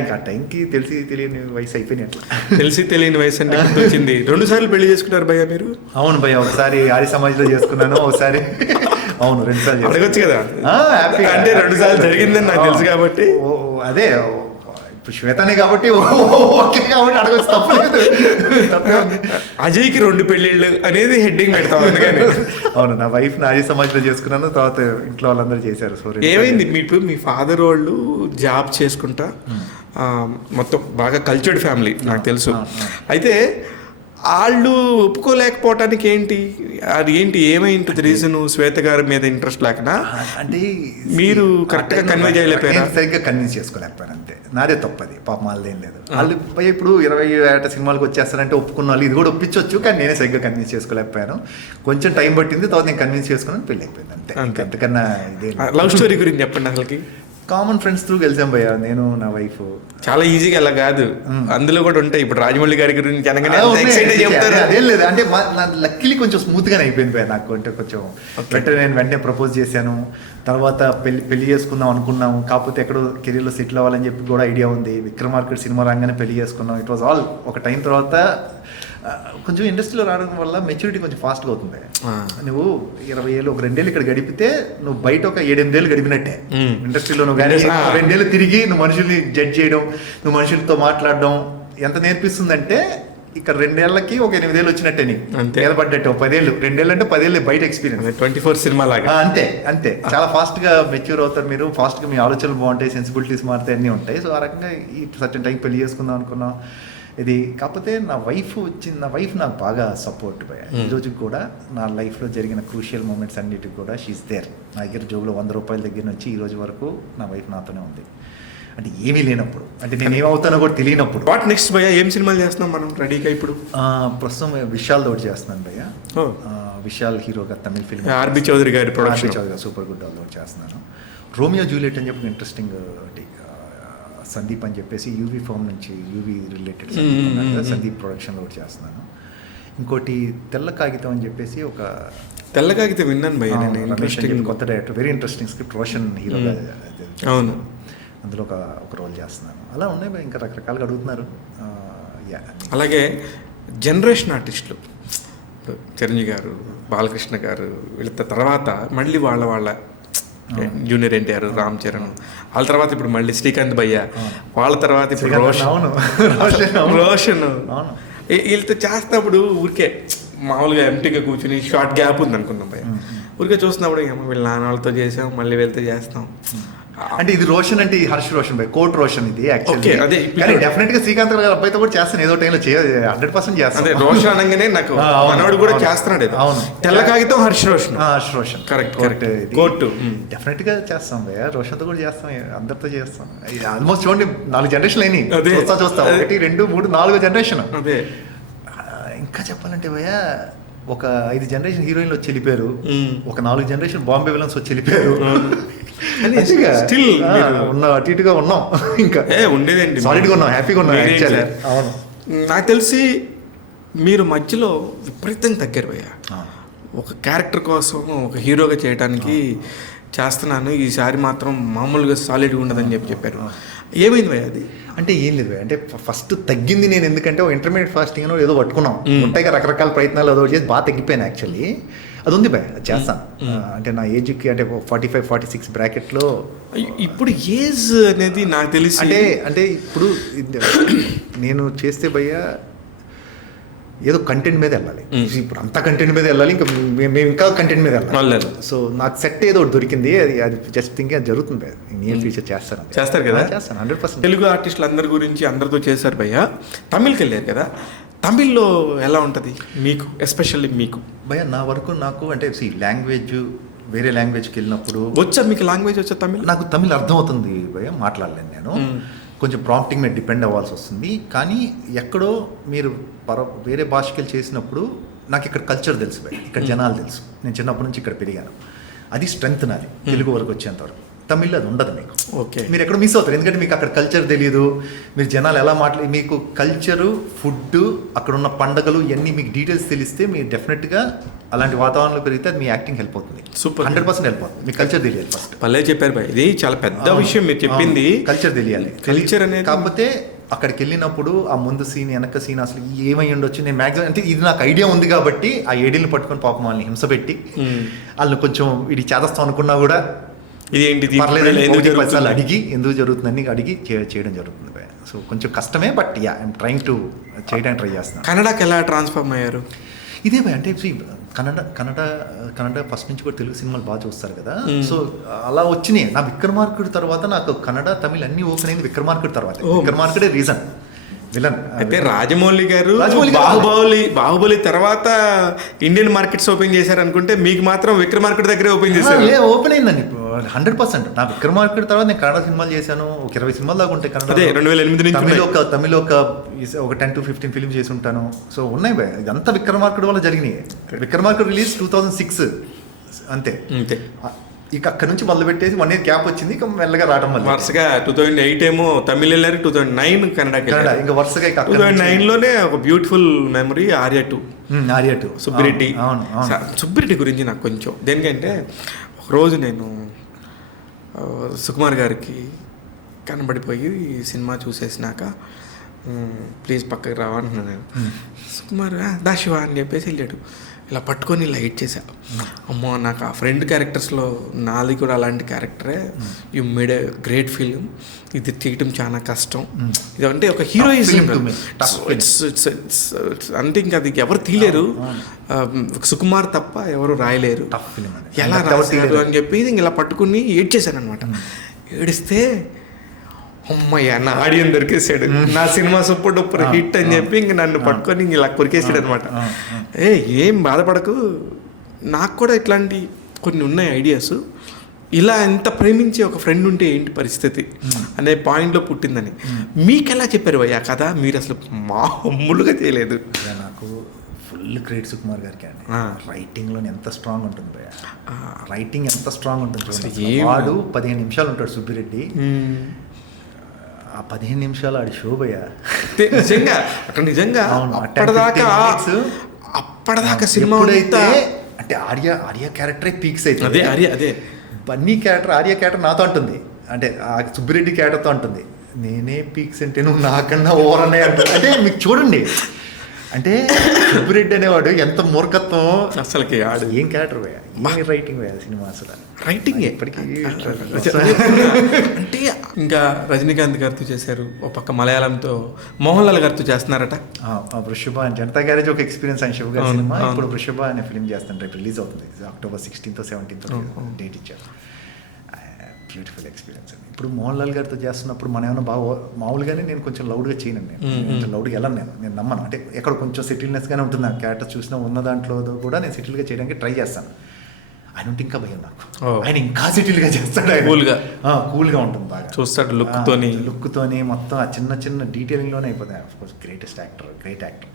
ఇంకా ఆ టైంకి తెలియని వయసు అయిపోయినాయి. అట్లా తెలియని వయసు అంటే వచ్చింది. 2 సార్లు పెళ్లి చేసుకున్నారు భయ్య మీరు? అవును భయ్య, ఒకసారి ఆర్య సమాజ్లో చేసుకున్నాను, ఒకసారి అవును 2 సార్లు అడగొచ్చు కదా. అంటే 2 సార్లు జరిగిందని నాకు తెలుసు కాబట్టి. అదే ఇప్పుడు శ్వేతనే కాబట్టి ఓకే కాబట్టి అడగచ్చు, తప్పలేదు. అజయ్కి 2 పెళ్ళిళ్ళు అనేది హెడ్డింగ్ పెడతాం అందుకని. అవును, నా వైఫ్ ఆర్య సమాజ్లో చేసుకున్నాను, తర్వాత ఇంట్లో వాళ్ళందరూ చేశారు. సో ఏమైంది మీకు? మీ ఫాదర్ వాళ్ళు జాబ్ చేసుకుంటా మొత్తం బాగా కల్చర్డ్ ఫ్యామిలీ నాకు తెలుసు. అయితే వాళ్ళు ఒప్పుకోలేకపోవటానికి ఏంటి ఏమై ఉంటుంది రీజన్? శ్వేత గారి మీద ఇంట్రెస్ట్ లేకనా? అంటే మీరు కరెక్ట్గా కన్వే చేయలేకపోయారా? సరిగ్గా కన్విన్స్ చేసుకోలేకపోయాను, అంతే. నాదే తప్పది, పాప వాళ్ళదేం లేదు. వాళ్ళు ఇప్పుడు 20 ఏట సినిమాలకు వచ్చేస్తారంటే ఒప్పుకున్న వాళ్ళు ఇది కూడా ఒప్పించవచ్చు, కానీ నేనే సరిగ్గా కన్విన్స్ చేసుకోలేకపోయాను. కొంచెం టైం పట్టింది, తర్వాత నేను కన్విన్స్ చేసుకున్నాను, పెళ్ళి అయిపోయింది, అంతే. అంతకన్నా ఇదే. లవ్ స్టోరీ గురించి చెప్పండి. అసలుకి కామన్ ఫ్రెండ్స్ త్రూ కలిసాం భయ్య, నేను నా వైఫ్. చాలా ఈజీగా అలా కాదు, అందులో కూడా ఉంటాయి. ఇప్పుడు రాజమౌళి గారి గురించి అదేం లేదు, అంటే లక్కీలీ కొంచెం స్మూత్ గానే అయిపోయింది భయ్య నాకు. అంటే కొంచెం నేను వెంటనే ప్రపోజ్ చేశాను, తర్వాత పెళ్లి చేసుకుందాం అనుకున్నాము. కాకపోతే ఎక్కడో కెరీర్లో సెటిల్ అవ్వాలని చెప్పి కూడా ఐడియా ఉంది. విక్రమార్కుడు సినిమా రాగానే పెళ్లి చేసుకున్నాం. ఇట్ వాజ్ ఆల్ ఒక టైం. తర్వాత కొంచెం ఇండస్ట్రీలో రావడం వల్ల మెచ్యూరిటీ కొంచెం ఫాస్ట్గా అవుతుంది. నువ్వు 20 ఏళ్ళు ఒక 2 ఏళ్ళు ఇక్కడ గడిపితే నువ్వు బయట ఒక 7-8 ఏళ్ళు గడిపినట్టే ఇండస్ట్రీలో. నువ్వు కానీ 2 ఏళ్ళు తిరిగి నువ్వు మనుషుల్ని జడ్జ్ చేయడం, నువ్వు మనుషులతో మాట్లాడడం ఎంత నేర్పిస్తుందంటే ఇక్కడ 2 ఏళ్ళకి ఒక 8 ఏళ్ళు వచ్చినట్టే నీకు నిలబడ్డట్టు. 10 ఏళ్ళు, 2 ఏళ్ళు అంటే 10 ఏళ్ళు బయట ఎక్స్పీరియన్స్. 24 సినిమా లాగా అంతే. చాలా ఫాస్ట్గా మెచ్యూర్ అవుతారు మీరు, ఫాస్ట్గా మీ ఆలోచనలు బాగుంటాయి, సెన్సిబిలిటీస్ మారుతాయి, అన్నీ ఉంటాయి. సో ఆ రకంగా ఈ సర్టన్ టైం పెళ్లి చేసుకుందాం అనుకున్నాం ఇది. కాకపోతే నా వైఫ్ నాకు బాగా సపోర్ట్ భయ. ఈ రోజుకి కూడా నా లైఫ్లో జరిగిన క్రూషియల్ మూమెంట్స్ అన్నిటికి కూడా షీఈస్ దేర్. నా దగ్గర జోబులో 100 రూపాయల దగ్గర నుంచి ఈ రోజు వరకు నా వైఫ్ నాతోనే ఉంది. అంటే ఏమీ లేనప్పుడు, అంటే నేను ఏమవుతానో కూడా తెలియనప్పుడు. వాట్ నెక్స్ట్ భయ్య? ఏం సినిమాలు చేస్తున్నాం మనం రెడీగా ఇప్పుడు? ప్రస్తుతం విశాల్ ఒకటి చేస్తున్నాను భయ్య. విశాల్ హీరోగా తమిళ ఫిల్మ్, ఆర్బి చౌదరి గారి ప్రొడక్షన్, సూపర్ గుడ్ ఒకటి చేస్తున్నాను. రోమియో జూలియట్ అని చెప్పి ఇంట్రెస్టింగ్ సందీప్ అని చెప్పేసి యూవీ ఫామ్ నుంచి, యూవీ రిలేటెడ్ సందీప్ ప్రొడక్షన్లో ఒకటి చేస్తున్నాను. ఇంకోటి తెల్ల కాగితం అని చెప్పేసి ఒక తెల్ల కాగితం విన్నాను భయ్య. కొత్త director, very interesting script, Roshan హీరోగా. అవును, అందులో ఒక రోల్ చేస్తున్నాను. అలా ఉన్నాయి భయ, ఇంకా రకరకాలుగా అడుగుతున్నారు. అలాగే జనరేషన్ ఆర్టిస్టులు చిరంజీవి గారు, బాలకృష్ణ గారు, వీళ్ళ తర్వాత మళ్ళీ వాళ్ళ జూనియర్ ఎన్టీఆర్, రామ్ చరణ్, వాళ్ళ తర్వాత ఇప్పుడు మళ్ళీ శ్రీకాంత్ భయ్య, వాళ్ళ తర్వాత ఇప్పుడు రోషన్. వీళ్ళతో చేస్తున్నప్పుడు ఊరికే మామూలుగా ఎంటీగా కూర్చుని షార్ట్ గ్యాప్ ఉంది అనుకున్నాం భయ్య. ఊరికే చూస్తున్నప్పుడు వీళ్ళ నాన్న వాళ్ళతో చేసాం, మళ్ళీ వీళ్ళతో చేస్తాం. అంటే ఇది రోషన్ అంటే హర్ష్ రోషన్ బై కోట్ రోషన్ ఇది యాక్చువల్లీ. కానీ డెఫినెట్ గా శ్రీకాంత్ గారి అబ్బాయితో కూడా చేస్తాను, ఏదో టైంలో 100% చేస్తాను. రోషన్ అనగానే నాకు మనోడు కూడా చేస్తున్నాడు. అవును, తెల్ల కాగితం Harsh Roshan correct quote. Definite గా చేస్తాం భయ్య, రోషన్ తో కూడా చేస్తాం, అందరితో చేస్తాం. ఆల్మోస్ట్ చూడండి 4 జనరేషన్ అయినాయి. చూస్తా 1, 2, 3, 4 జనరేషన్. అదే ఇంకా చెప్పాలంటే భయ్య, ఒక 5 జనరేషన్ హీరోయిన్లు వచ్చి వెళ్ళిపోయారు, ఒక 4 జనరేషన్ బాంబే విలన్స్ వచ్చి వెళ్ళిపోయారు. అటు ఇటుగా ఉన్నాం, ఇంకా ఉండేదండి, సాలిడ్గా ఉన్నాం, హ్యాపీగా ఉన్నాం. అవును, నాకు తెలిసి మీరు మధ్యలో విపరీతంగా తగ్గారు భయ్య. ఒక క్యారెక్టర్ కోసం ఒక హీరోగా చేయడానికి చేస్తున్నాను, ఈసారి మాత్రం మామూలుగా సాలిడ్గా ఉండదని చెప్పారు. ఏమైంది భయ్య అది? అంటే ఏం లేదు భయ్య, అంటే ఫస్ట్ తగ్గింది నేను ఎందుకంటే ఇంటర్మీడియట్ ఫాస్టింగ్ ఏదో పట్టుకున్నాం, ఉంటాయి రకరకాల ప్రయత్నాలు ఏదో చేసి బాగా తగ్గిపోయాను. యాక్చువల్లీ అది ఉంది భయ్య, అది చేస్తాను. అంటే నా ఏజ్కి అంటే 45-46 బ్రాకెట్లో. ఇప్పుడు ఏజ్ అనేది నాకు తెలిసి అంటే ఇప్పుడు నేను చేస్తే భయ్య ఏదో కంటెంట్ మీద వెళ్ళాలి. ఇప్పుడు అంతా కంటెంట్ మీద వెళ్ళాలి, ఇంకా మేము ఇంకా కంటెంట్ మీద వెళ్ళాలి. సో నాకు సెట్ ఏదో దొరికింది, అది జస్ట్ థింక్ అది జరుగుతుంది. నియర్ ఫ్యూచర్ చేస్తారు కదా, చేస్తాను 100%. తెలుగు ఆర్టిస్టులు అందరి గురించి అందరితో చేశారు భయ్య. తమిళ్కి వెళ్ళారు కదా, తమిళ్లో ఎలా ఉంటుంది మీకు, ఎస్పెషల్లీ మీకు? భయ నా వరకు నాకు అంటే లాంగ్వేజ్ వేరే లాంగ్వేజ్కి వెళ్ళినప్పుడు వచ్చా మీకు లాంగ్వేజ్ వచ్చా తమిళ్? నాకు తమిళ్ అర్థమవుతుంది భయ, మాట్లాడలేను నేను. కొంచెం ప్రాంప్టింగ్ మీద డిపెండ్ అవ్వాల్సి వస్తుంది. కానీ ఎక్కడో మీరు వేరే భాషకి వెళ్ళి చేసినప్పుడు నాకు ఇక్కడ కల్చర్ తెలుసు భయ, ఇక్కడ జనాలు తెలుసు. నేను చిన్నప్పటి నుంచి ఇక్కడ పెరిగాను. అది స్ట్రెంగ్త్ నాది తెలుగు వరకు వచ్చేంతవరకు. తమిళ్లో అది ఉండదు మీకు. ఓకే, మీరు ఎక్కడ మిస్ అవుతారు, ఎందుకంటే మీకు అక్కడ కల్చర్ తెలియదు. మీరు జనాలు ఎలా మీకు కల్చరు, ఫుడ్, అక్కడ ఉన్న పండగలు ఇవన్నీ మీకు డీటెయిల్స్ తెలిస్తే మీరు డెఫినెట్గా అలాంటి వాతావరణంలో పెరిగితే అది మీ యాక్టింగ్ హెల్ప్ అవుతుంది. సూపర్, 100% హెల్ప్ అవుతుంది. మీకు కల్చర్ తెలియాలి ఫస్ట్. పల్లె చెప్పారు బాయ్, ఇది చాలా పెద్ద విషయం మీరు చెప్పింది. కల్చర్ తెలియాలి. కల్చర్ అనేది కాకపోతే అక్కడికి వెళ్ళినప్పుడు ఆ ముందు సీన్ వెనక సీన్ అసలు ఏమై ఉండొచ్చు, నేను మ్యాక్సిమం అంటే ఇది నాకు ఐడియా ఉంది కాబట్టి ఆ ఏడీని పట్టుకొని పాపం వాళ్ళని హింస పెట్టి వాళ్ళని కొంచెం ఇది చేదస్తాం అనుకున్నా కూడా ఇది ఏంటిది అడిగి ఎందుకు జరుగుతుందని అడిగి చేయడం జరుగుతుంది. సో కొంచెం కష్టమే, but yeah I'm trying to చేయడానికి ట్రై చేస్తున్నాను. కన్నడకి ఎలా ట్రాన్స్ఫార్మ్ అయ్యారు? ఇదే అంటే కన్నడ ఫస్ట్ నుంచి కూడా తెలుగు సినిమాలు బాగా చూస్తారు కదా. సో అలా వచ్చినాయి. నా విక్రమార్కుడు తర్వాత నాకు కన్నడ తమిళ్ అన్ని ఓపెన్ అయింది విక్రమార్కుడు తర్వాత. విక్రమార్కుడే రీజన్ విలన్. అయితే రాజమౌళి గారు బాహుబలి తర్వాత ఇండియన్ మార్కెట్స్ ఓపెన్ చేశారు అనుకుంటే, మీకు మాత్రం విక్రమార్కుడి దగ్గరే ఓపెన్ చేశారు. ఓపెన్ అయిందండి 100%. నా విక్రమార్కుడి తర్వాత నేను కన్నడ సినిమాలు చేశాను. ఒక 20 సినిమాలు దాకా ఉంటాయి కన్నడ. 2008 నుంచి తమిళ ఒక 10 to 15 ఫిల్మ్స్ చేసి ఉంటాను. సో ఉన్నాయి భయ, ఇదంతా విక్రమార్కుడు వల్ల జరిగినాయి. విక్రమార్కుడు రిలీజ్ 2006 అంతే. ఇక అక్కడ నుంచి మొదలు పెట్టేసి 1 year గ్యాప్ వచ్చింది. ఇక మెల్లగా రావడం వల్ల వరుసగా 2008 ఏమో తమిళ వెళ్ళారు, 2009 కన్నడకి వెళ్ళారు. ఇంకా వరుసగా 2009లోనే ఒక బ్యూటిఫుల్ మెమరీ ఆర్య 2 సుబ్బిరెడ్డి. సుబ్బిరెడ్డి గురించి నాకు కొంచెం దేనికంటే, ఒకరోజు నేను సుకుమార్ గారికి కనబడిపోయి సినిమా చూసేసినాక ప్లీజ్ పక్కకి రావంటున్నాను నేను. సుకుమార్ దాశివా అని చెప్పేసి వెళ్ళాడు. ఇలా పట్టుకొని ఇలా హిట్ చేశా. అమ్మో, నాకు ఆ ఫ్రెండ్ క్యారెక్టర్స్లో నాది కూడా అలాంటి క్యారెక్టరే. You made a great film. ఇది తీయటం చాలా కష్టం. ఇది అంటే ఒక హీరోయిజం అంటే ఇంకా అది ఎవరు తీయలేరు, సుకుమార్ తప్ప ఎవరు రాయలేరు. ఎలా రాశారు అని చెప్పి ఇలా పట్టుకుని ఏడ్చేశాను అనమాట. ఏడిస్తే అమ్మయ్య నా ఆడియన్ దొరికేసాడు, నా సినిమా సూపర్ డూపర్ హిట్ అని చెప్పి ఇంక నన్ను పట్టుకొని ఇంక ఇలా కొరికేసాడు అనమాట. ఏం బాధపడకు, నాకు కూడా ఇట్లాంటి కొన్ని ఉన్నాయి ఐడియాస్. ఇలా ఎంత ప్రేమించే ఒక ఫ్రెండ్ ఉంటే ఏంటి పరిస్థితి అనే పాయింట్లో పుట్టిందని. మీకు ఎలా చెప్పారు భయ్యా కథ? మీరు అసలు మామూలుగా చేయలేదు. నాకు ఫుల్ క్రెడిట్ సుకుమార్ గారికి అండి. రైటింగ్లో ఎంత స్ట్రాంగ్ ఉంటుంది భయ్య, రైటింగ్ ఎంత స్ట్రాంగ్ ఉంటుంది. వాడు 15 నిమిషాలు ఉంటాడు సుబ్బిరెడ్డి. ఆ 15 నిమిషాలు ఆడి షో భయ్య. నిజంగా అక్కడ నిజంగా అప్పటిదాకా సినిమా అయితే అంటే ఆర్య క్యారెక్టరే పీక్స్ అవుతుంది. అదే బన్నీ క్యారెక్టర్, ఆర్య క్యారెక్టర్ నాతో అంటుంది, అంటే ఆ సుబ్బిరెడ్డి క్యారెక్టర్తో అంటుంది, నేనే పీక్స్ అంటే నువ్వు నాకన్నా ఓవర్ అనే అంటుంది. అంటే మీకు చూడండి, అంటే సుబ్బిరెడ్డి అనేవాడు ఎంత మూర్ఖత్వం అసలుకి. ఆడు ఏం క్యారెక్టర్ పోయా, రైటింగ్ పోయా సినిమా అసలు రైటింగ్ ఎప్పటికీ. అంటే ఇంకా రజనీకాంత్ గారితో చేశారు, ఒక పక్క మలయాళంతో మోహన్ లాల్ గారితో చేస్తున్నారట. వృషభ జనతా గ్యారేజ్ ఒక ఎక్స్పీరియన్స్ అని శివ గారి సినిమా. ఇప్పుడు వృషభ అనే ఫిల్మ్ చేస్తాను, రేపు రిలీజ్ అవుతుంది. October 16th or 17th date ఇచ్చారు. బ్యూటిఫుల్ ఎక్స్పీరియన్స్ అండి. ఇప్పుడు మోహన్ లాల్ గారితో చేస్తున్నప్పుడు మనం ఏమైనా బాగా మామూలుగానే నేను కొంచెం లౌడ్గా చేయను, నేను కొంచెం లౌడ్గా వెళ్ళను, నేను నమ్మను. అంటే ఎక్కడ కొంచెం సెటిల్నెస్గానే ఉంటుంది. ఆ క్యారెక్టర్ చూసినా ఉన్న దాంట్లో కూడా నేను సెటిల్గా చేయడానికి ట్రై చేస్తాను. ఆయన ఉంటే ఇంకా భయం నాకు, ఆయన ఇంకా సెటిల్గా చేస్తాడు. కూల్గా ఉంటుంది, బాగా చూస్తాడు, లుక్తోని మొత్తం ఆ చిన్న చిన్న డీటెయిలింగ్లోనే అయిపోతాయి. Of course great actor.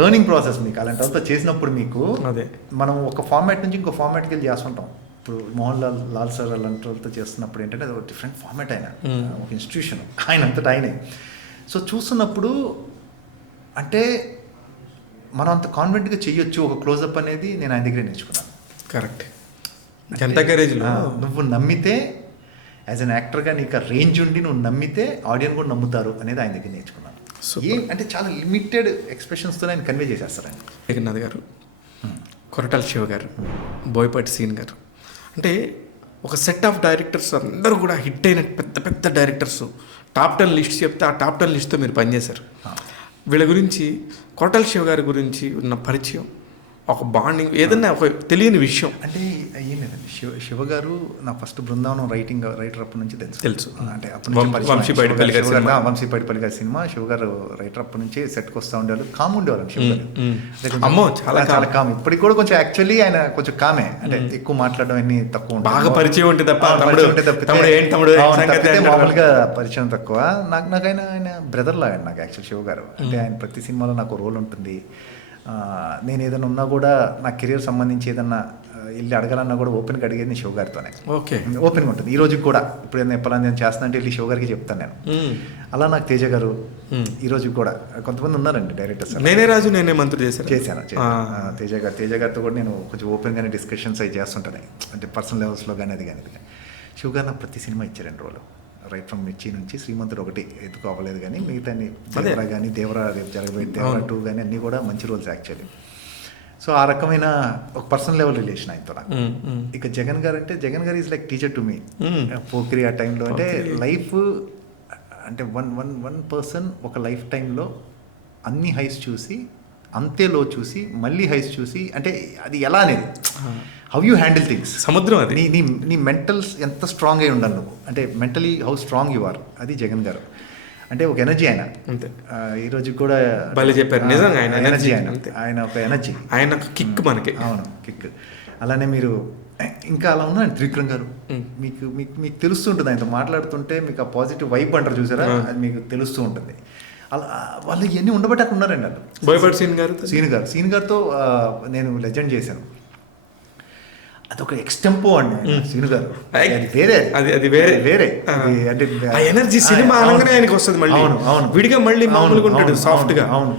Learning process మీకు అలాంటి చేసినప్పుడు మీకు మనం ఒక ఫార్మాట్ నుంచి ఇంకో ఫార్మాట్కి వెళ్ళి చేస్తుంటాం. ఇప్పుడు మోహన్ లాల్ సార్ అలాంటి వాళ్ళతో చేస్తున్నప్పుడు ఏంటంటే అది ఒక డిఫరెంట్ ఫార్మాట్. ఆయన ఒక ఇన్స్టిట్యూషన్, ఆయన అంతటా ఆయనే. సో చూస్తున్నప్పుడు అంటే మనం అంత కాన్ఫిడెంట్గా చేయొచ్చు ఒక క్లోజప్ అనేది నేను ఆయన దగ్గరే నేర్చుకున్నాను. కరెక్ట్. జనతా గ్యారేజ్లో నువ్వు నమ్మితే యాజ్ అన్ యాక్టర్గా నీకు ఆ రేంజ్ ఉండి నువ్వు నమ్మితే ఆడియన్స్ కూడా నమ్ముతారు అనేది ఆయన దగ్గర నేర్చుకున్నాను. అంటే చాలా లిమిటెడ్ ఎక్స్ప్రెషన్స్తో ఆయన కన్వే చేసేస్తారు. ఆయన జగన్నాథ్ గారు, కొరటాల శివ గారు, బోయపాటి సీన్ గారు, అంటే ఒక సెట్ ఆఫ్ డైరెక్టర్స్ అందరూ కూడా హిట్ అయిన పెద్ద పెద్ద డైరెక్టర్స్. టాప్ 10 లిస్ట్ చెప్తే ఆ టాప్ 10 లిస్ట్తో మీరు పనిచేశారు. వీళ్ళ గురించి, కొరటాల శివ గారి గురించి ఉన్న పరిచయం ఒక బాండింగ్ ఏదన్నా ఒక తెలియని విషయం అంటే ఏం లేదండి, శివ గారు నా ఫస్ట్ బృందావనం రైటర్ అప్పటి నుంచి తెలుసు. అంటే అప్పటి నుంచి పరిచయం. వంశీ పైడిపల్లి గారి సినిమా శివ గారు రైటర్ అప్పటి నుంచి సెట్కి వస్తూ ఉండేవాళ్ళు, కామ్ ఉండేవాళ్ళు శివ గారు. అమ్మో చాలా కామ్. ఇప్పటికి కూడా కొంచెం యాక్చువల్లీ ఆయన కొంచెం కామే, అంటే ఎక్కువ మాట్లాడడం అన్ని తక్కువ, బాగా పరిచయం ఉంటే తప్ప మామూలుగా పరిచయం తక్కువ. నాకు ఆయన బ్రదర్ లాగా నాకు యాక్చువల్ శివ గారు. అంటే ఆయన ప్రతి సినిమాలో నాకు రోల్ ఉంటుంది. నేను ఏదైనా ఉన్నా కూడా నా కెరీర్ సంబంధించి ఏదన్నా వెళ్ళి అడగాలన్నా కూడా ఓపెన్గా అడిగేది నేను శివ గారితోనే. ఓపెన్గా ఉంటుంది ఈ రోజుకి కూడా. ఇప్పుడు ఏదైనా ఎప్పుడైనా నేను చేస్తానంటే వెళ్ళి శివ గారికి చెప్తాను నేను. అలా నాకు తేజ గారు ఈ రోజు కూడా కొంతమంది ఉన్నారండి డైరెక్టర్స్. నేనే రాజు నేనే మంత్రి చేశాను. తేజ గారితో కూడా నేను కొంచెం ఓపెన్గానే డిస్కషన్స్ అవి చేస్తుంటాను, అంటే పర్సనల్ లెవెల్స్లో కానీ అది కానీ. శివ గారు నాకు ప్రతి సినిమా ఇచ్చారు 2 రోజులు. రైట్ ఫ్రమ్ మిర్చి నుంచి శ్రీమంతుడు ఒకటి ఎత్తుకు అవ్వలేదు, కానీ మిగతా దేవరా కానీ దేవరా రేపు జరగబోయే దేవరా 2 కానీ అన్నీ కూడా మంచి రోల్స్ యాక్చువల్లీ. సో ఆ రకమైన ఒక పర్సనల్ లెవెల్ రిలేషన్ ఆయనతో నాకు. ఇక జగన్ గారు అంటే జగన్ గారు is like teacher to me. Pokiri ఆ టైంలో అంటే లైఫ్ అంటే వన్ పర్సన్ ఒక లైఫ్ టైంలో అన్ని హైస్ చూసి అంతే లో చూసి మళ్ళీ హైస్ చూసి, అంటే అది ఎలా అనేది హౌ యూ హ్యాండిల్ థింగ్స్. సముద్రం అది. నీ మెంటల్స్ ఎంత స్ట్రాంగ్ అయి ఉండాలి నువ్వు, అంటే mentally how strong you are. అది జగన్ గారు. అంటే ఒక ఎనర్జీ ఆయన. అంతే. ఈ రోజు కూడా చెప్పారు నిజంగా ఆయన ఎనర్జీ. ఆయన ఒక ఎనర్జీ, ఆయన కిక్ మనకి. అవును, కిక్. అలానే మీరు ఇంకా అలా ఉన్నాడు త్రివిక్రమ్ గారు. మీకు మీకు మీకు తెలుస్తుంటుంది ఆయనతో మాట్లాడుతుంటే, మీకు ఆ పాజిటివ్ వైబ్ అంటారు చూసారా, అది మీకు తెలుస్తూ ఉంటుంది. అలా వాళ్ళు ఇవన్నీ ఉండబట్టి అక్కడ ఉన్నారండి వాళ్ళు. బోయపాటి సీన్ గారితో నేను లెజెండ్ చేశాను. అదొక ఎక్స్టెంపో అండి సీను గారు. వేరే అది వేరే అంటే ఎనర్జీ సినిమా అనగానే ఆయనకి వస్తుంది మళ్ళీ. అవును, విడిగా మళ్ళీ మామూలుగా ఉంటాడు, సాఫ్ట్ గా. అవును,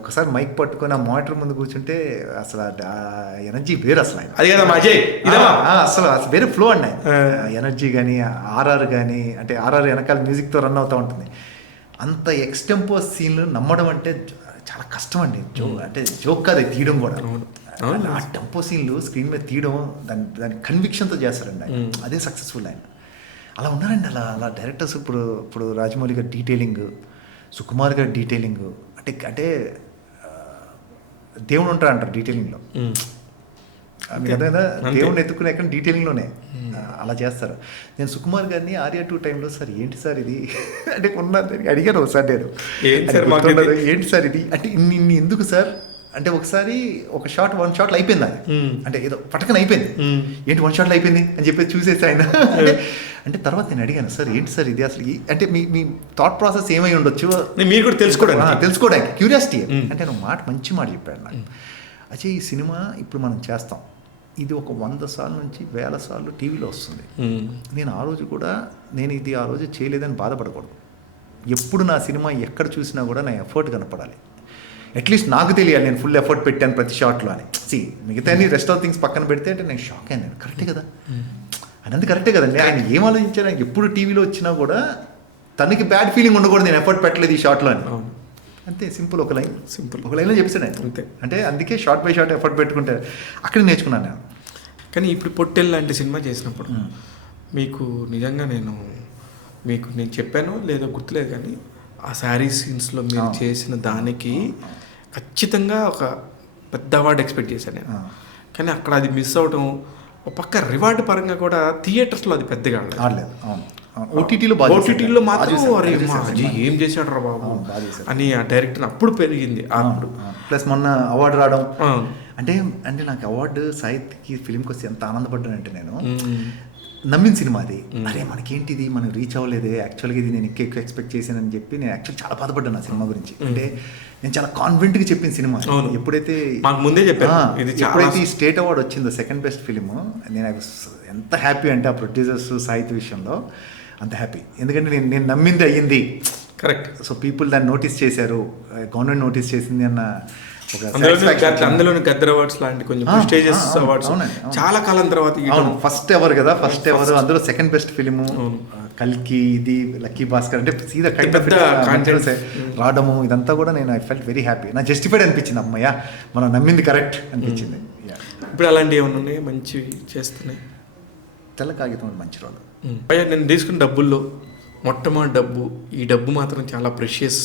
ఒకసారి మైక్ పట్టుకొని ఆ మానిటర్ ముందు కూర్చుంటే అసలు ఎనర్జీ వేరే అసలు ఆయన. అది కదా అసలు వేరే ఫ్లో అండి ఆయన ఎనర్జీ కానీ, ఆర్ఆర్ కానీ, అంటే ఆర్ఆర్ వెనకాల మ్యూజిక్తో రన్ అవుతూ ఉంటుంది. అంత ఎక్స్టెంపో సీన్లు నమ్మడం అంటే చాలా కష్టం అండి. అంటే జోక్ కాదు తీయడం కూడా. ఆ టెంపో సీన్లు స్క్రీన్ మీద తీయడం దాని కన్విక్షన్తో చేస్తారండి ఆయన. అదే సక్సెస్ఫుల్ ఆయన. అలా ఉన్నారండి. అలా డైరెక్టర్స్ ఇప్పుడు రాజమౌళి గారి డీటెయిలింగ్, సుకుమార్ గారి డీటెయిలింగ్, అంటే దేవుడు ఉంటారంటారు డీటెయిలింగ్లో. మీకు అర్థమైందా? దేవుడిని ఎత్తుకునే ఎక్కడ డీటెయిలింగ్లోనే అలా చేస్తారు. నేను సుకుమార్ గారిని ఆర్యా 2 టైంలో సార్ ఏంటి సార్ ఇది అంటే అడిగాను ఒకసారి నేను, ఏంటి సార్ ఇది అంటే ఇన్ని ఎందుకు సార్ అంటే ఒకసారి ఒక వన్ షాట్లో అయిపోయింది అది, అంటే ఏదో పటకన అయిపోయింది. ఏంటి 1 షాట్లో అయిపోయింది అని చెప్పి చూసేసి ఆయన అంటే తర్వాత నేను అడిగాను సార్ ఏంటి సార్ ఇది అసలు, అంటే మీ థాట్ ప్రాసెస్ ఏమై ఉండొచ్చు మీరు కూడా తెలుసుకోవడానికి క్యూరియాసిటీ. అంటే నేను మంచి మాట చెప్పాడు నాకు. అచ్చే ఈ సినిమా ఇప్పుడు మనం చేస్తాం, ఇది ఒక 100 సార్లు నుంచి 1000 సార్లు టీవీలో వస్తుంది. నేను ఆ రోజు కూడా ఇది ఆ రోజు చేయలేదని బాధపడకూడదు. ఎప్పుడు నా సినిమా ఎక్కడ చూసినా కూడా నా ఎఫర్ట్ కనపడాలి. అట్లీస్ట్ నాకు తెలియాలి నేను ఫుల్ ఎఫర్ట్ పెట్టాను ప్రతి షాట్లో అని. మిగతా రెస్ట్ ఆఫ్ థింగ్స్ పక్కన పెడితే అంటే నేను షాక్ అయ్యాను. కరెక్టే కదా, అనంత కరెక్టే కదండి. ఆయన ఏం ఆలోచించారు, ఆయన ఎప్పుడు టీవీలో వచ్చినా కూడా తనకి బ్యాడ్ ఫీలింగ్ ఉండకూడదు నేను ఎఫర్ట్ పెట్టలేదు ఈ షాట్లో అని. అంతే, సింపుల్. ఒక లైన్లో చెప్పాను ఆయన. అంతే. అంటే అందుకే షార్ట్ బై షార్ట్ ఎఫర్ట్ పెట్టుకుంటే అక్కడ నేర్చుకున్నాను నేను. కానీ ఇప్పుడు పొట్టెల్ లాంటి సినిమా చేసినప్పుడు మీకు నిజంగా నేను చెప్పాను లేదో గుర్తులేదు, కానీ ఆ శారీ సీన్స్లో మీరు చేసిన దానికి ఖచ్చితంగా ఒక పెద్ద అవార్డు ఎక్స్పెక్ట్ చేశాను నేను. కానీ అక్కడ అది మిస్ అవడం, ఒక పక్క రివార్డు పరంగా కూడా థియేటర్స్లో అది పెద్దగా ఆడలేదు. ఓటీటీలో మాత్రం ఏం చేశాడు రా బాబు అని ఆ డైరెక్టర్ అప్పుడు పెరిగింది. అప్పుడు ప్లస్ మొన్న అవార్డు రావడం అంటే నాకు అవార్డు సాహిత్యకి ఫిలింకి వస్తే ఎంత ఆనందపడ్డానంటే, నేను నమ్మిన సినిమా అది. అరే మనకేంటిది, మనం రీచ్ అవ్వలేదు, యాక్చువల్గా ఇది నేను ఎక్కువ ఎక్స్పెక్ట్ చేశానని చెప్పి నేను యాక్చువల్ చాలా బాధపడ్డాను ఆ సినిమా గురించి. అంటే నేను చాలా కాన్ఫిడెంట్గా చెప్పిన సినిమా. ఎప్పుడైతే ఈ స్టేట్ అవార్డు వచ్చిందో సెకండ్ బెస్ట్ ఫిలిం, నేను ఎంత హ్యాపీ అంటే ఆ ప్రొడ్యూసర్స్ సాహిత్య విషయంలో అంత హ్యాపీ. ఎందుకంటే నేను నమ్మింది అయ్యింది. కరెక్ట్. సో పీపుల్ దాన్ని నోటీస్ చేశారు, గవర్నమెంట్ నోటీస్ చేసింది అన్న అందులోని గద్దర్ అవార్డ్స్ లాంటి కొంచెం ప్రెస్టీజియస్ అవార్డ్స్ చాలా కాలం తర్వాత. ఫస్ట్ ఎవర్ అందులో సెకండ్ బెస్ట్ ఫిలిము కల్కి, ఇది లక్కీ భాస్కర్, అంటే సీదా కాన్ఫిడెన్స్ రావడము, ఇదంతా కూడా నేను ఐ ఫెల్ట్ వెరీ హ్యాపీ. నా జస్టిఫైడ్ అనిపించింది, అమ్మయ్య మనం నమ్మింది కరెక్ట్ అనిపించింది. ఇప్పుడు అలాంటివి ఏమైనా ఉన్నాయి మంచి చేస్తున్నాయి? తెల్ల కాగితం మంచి రోల్. నేను తీసుకున్న డబ్బుల్లో మొట్టమొదటి ఈ డబ్బు మాత్రం చాలా ప్రెషియస్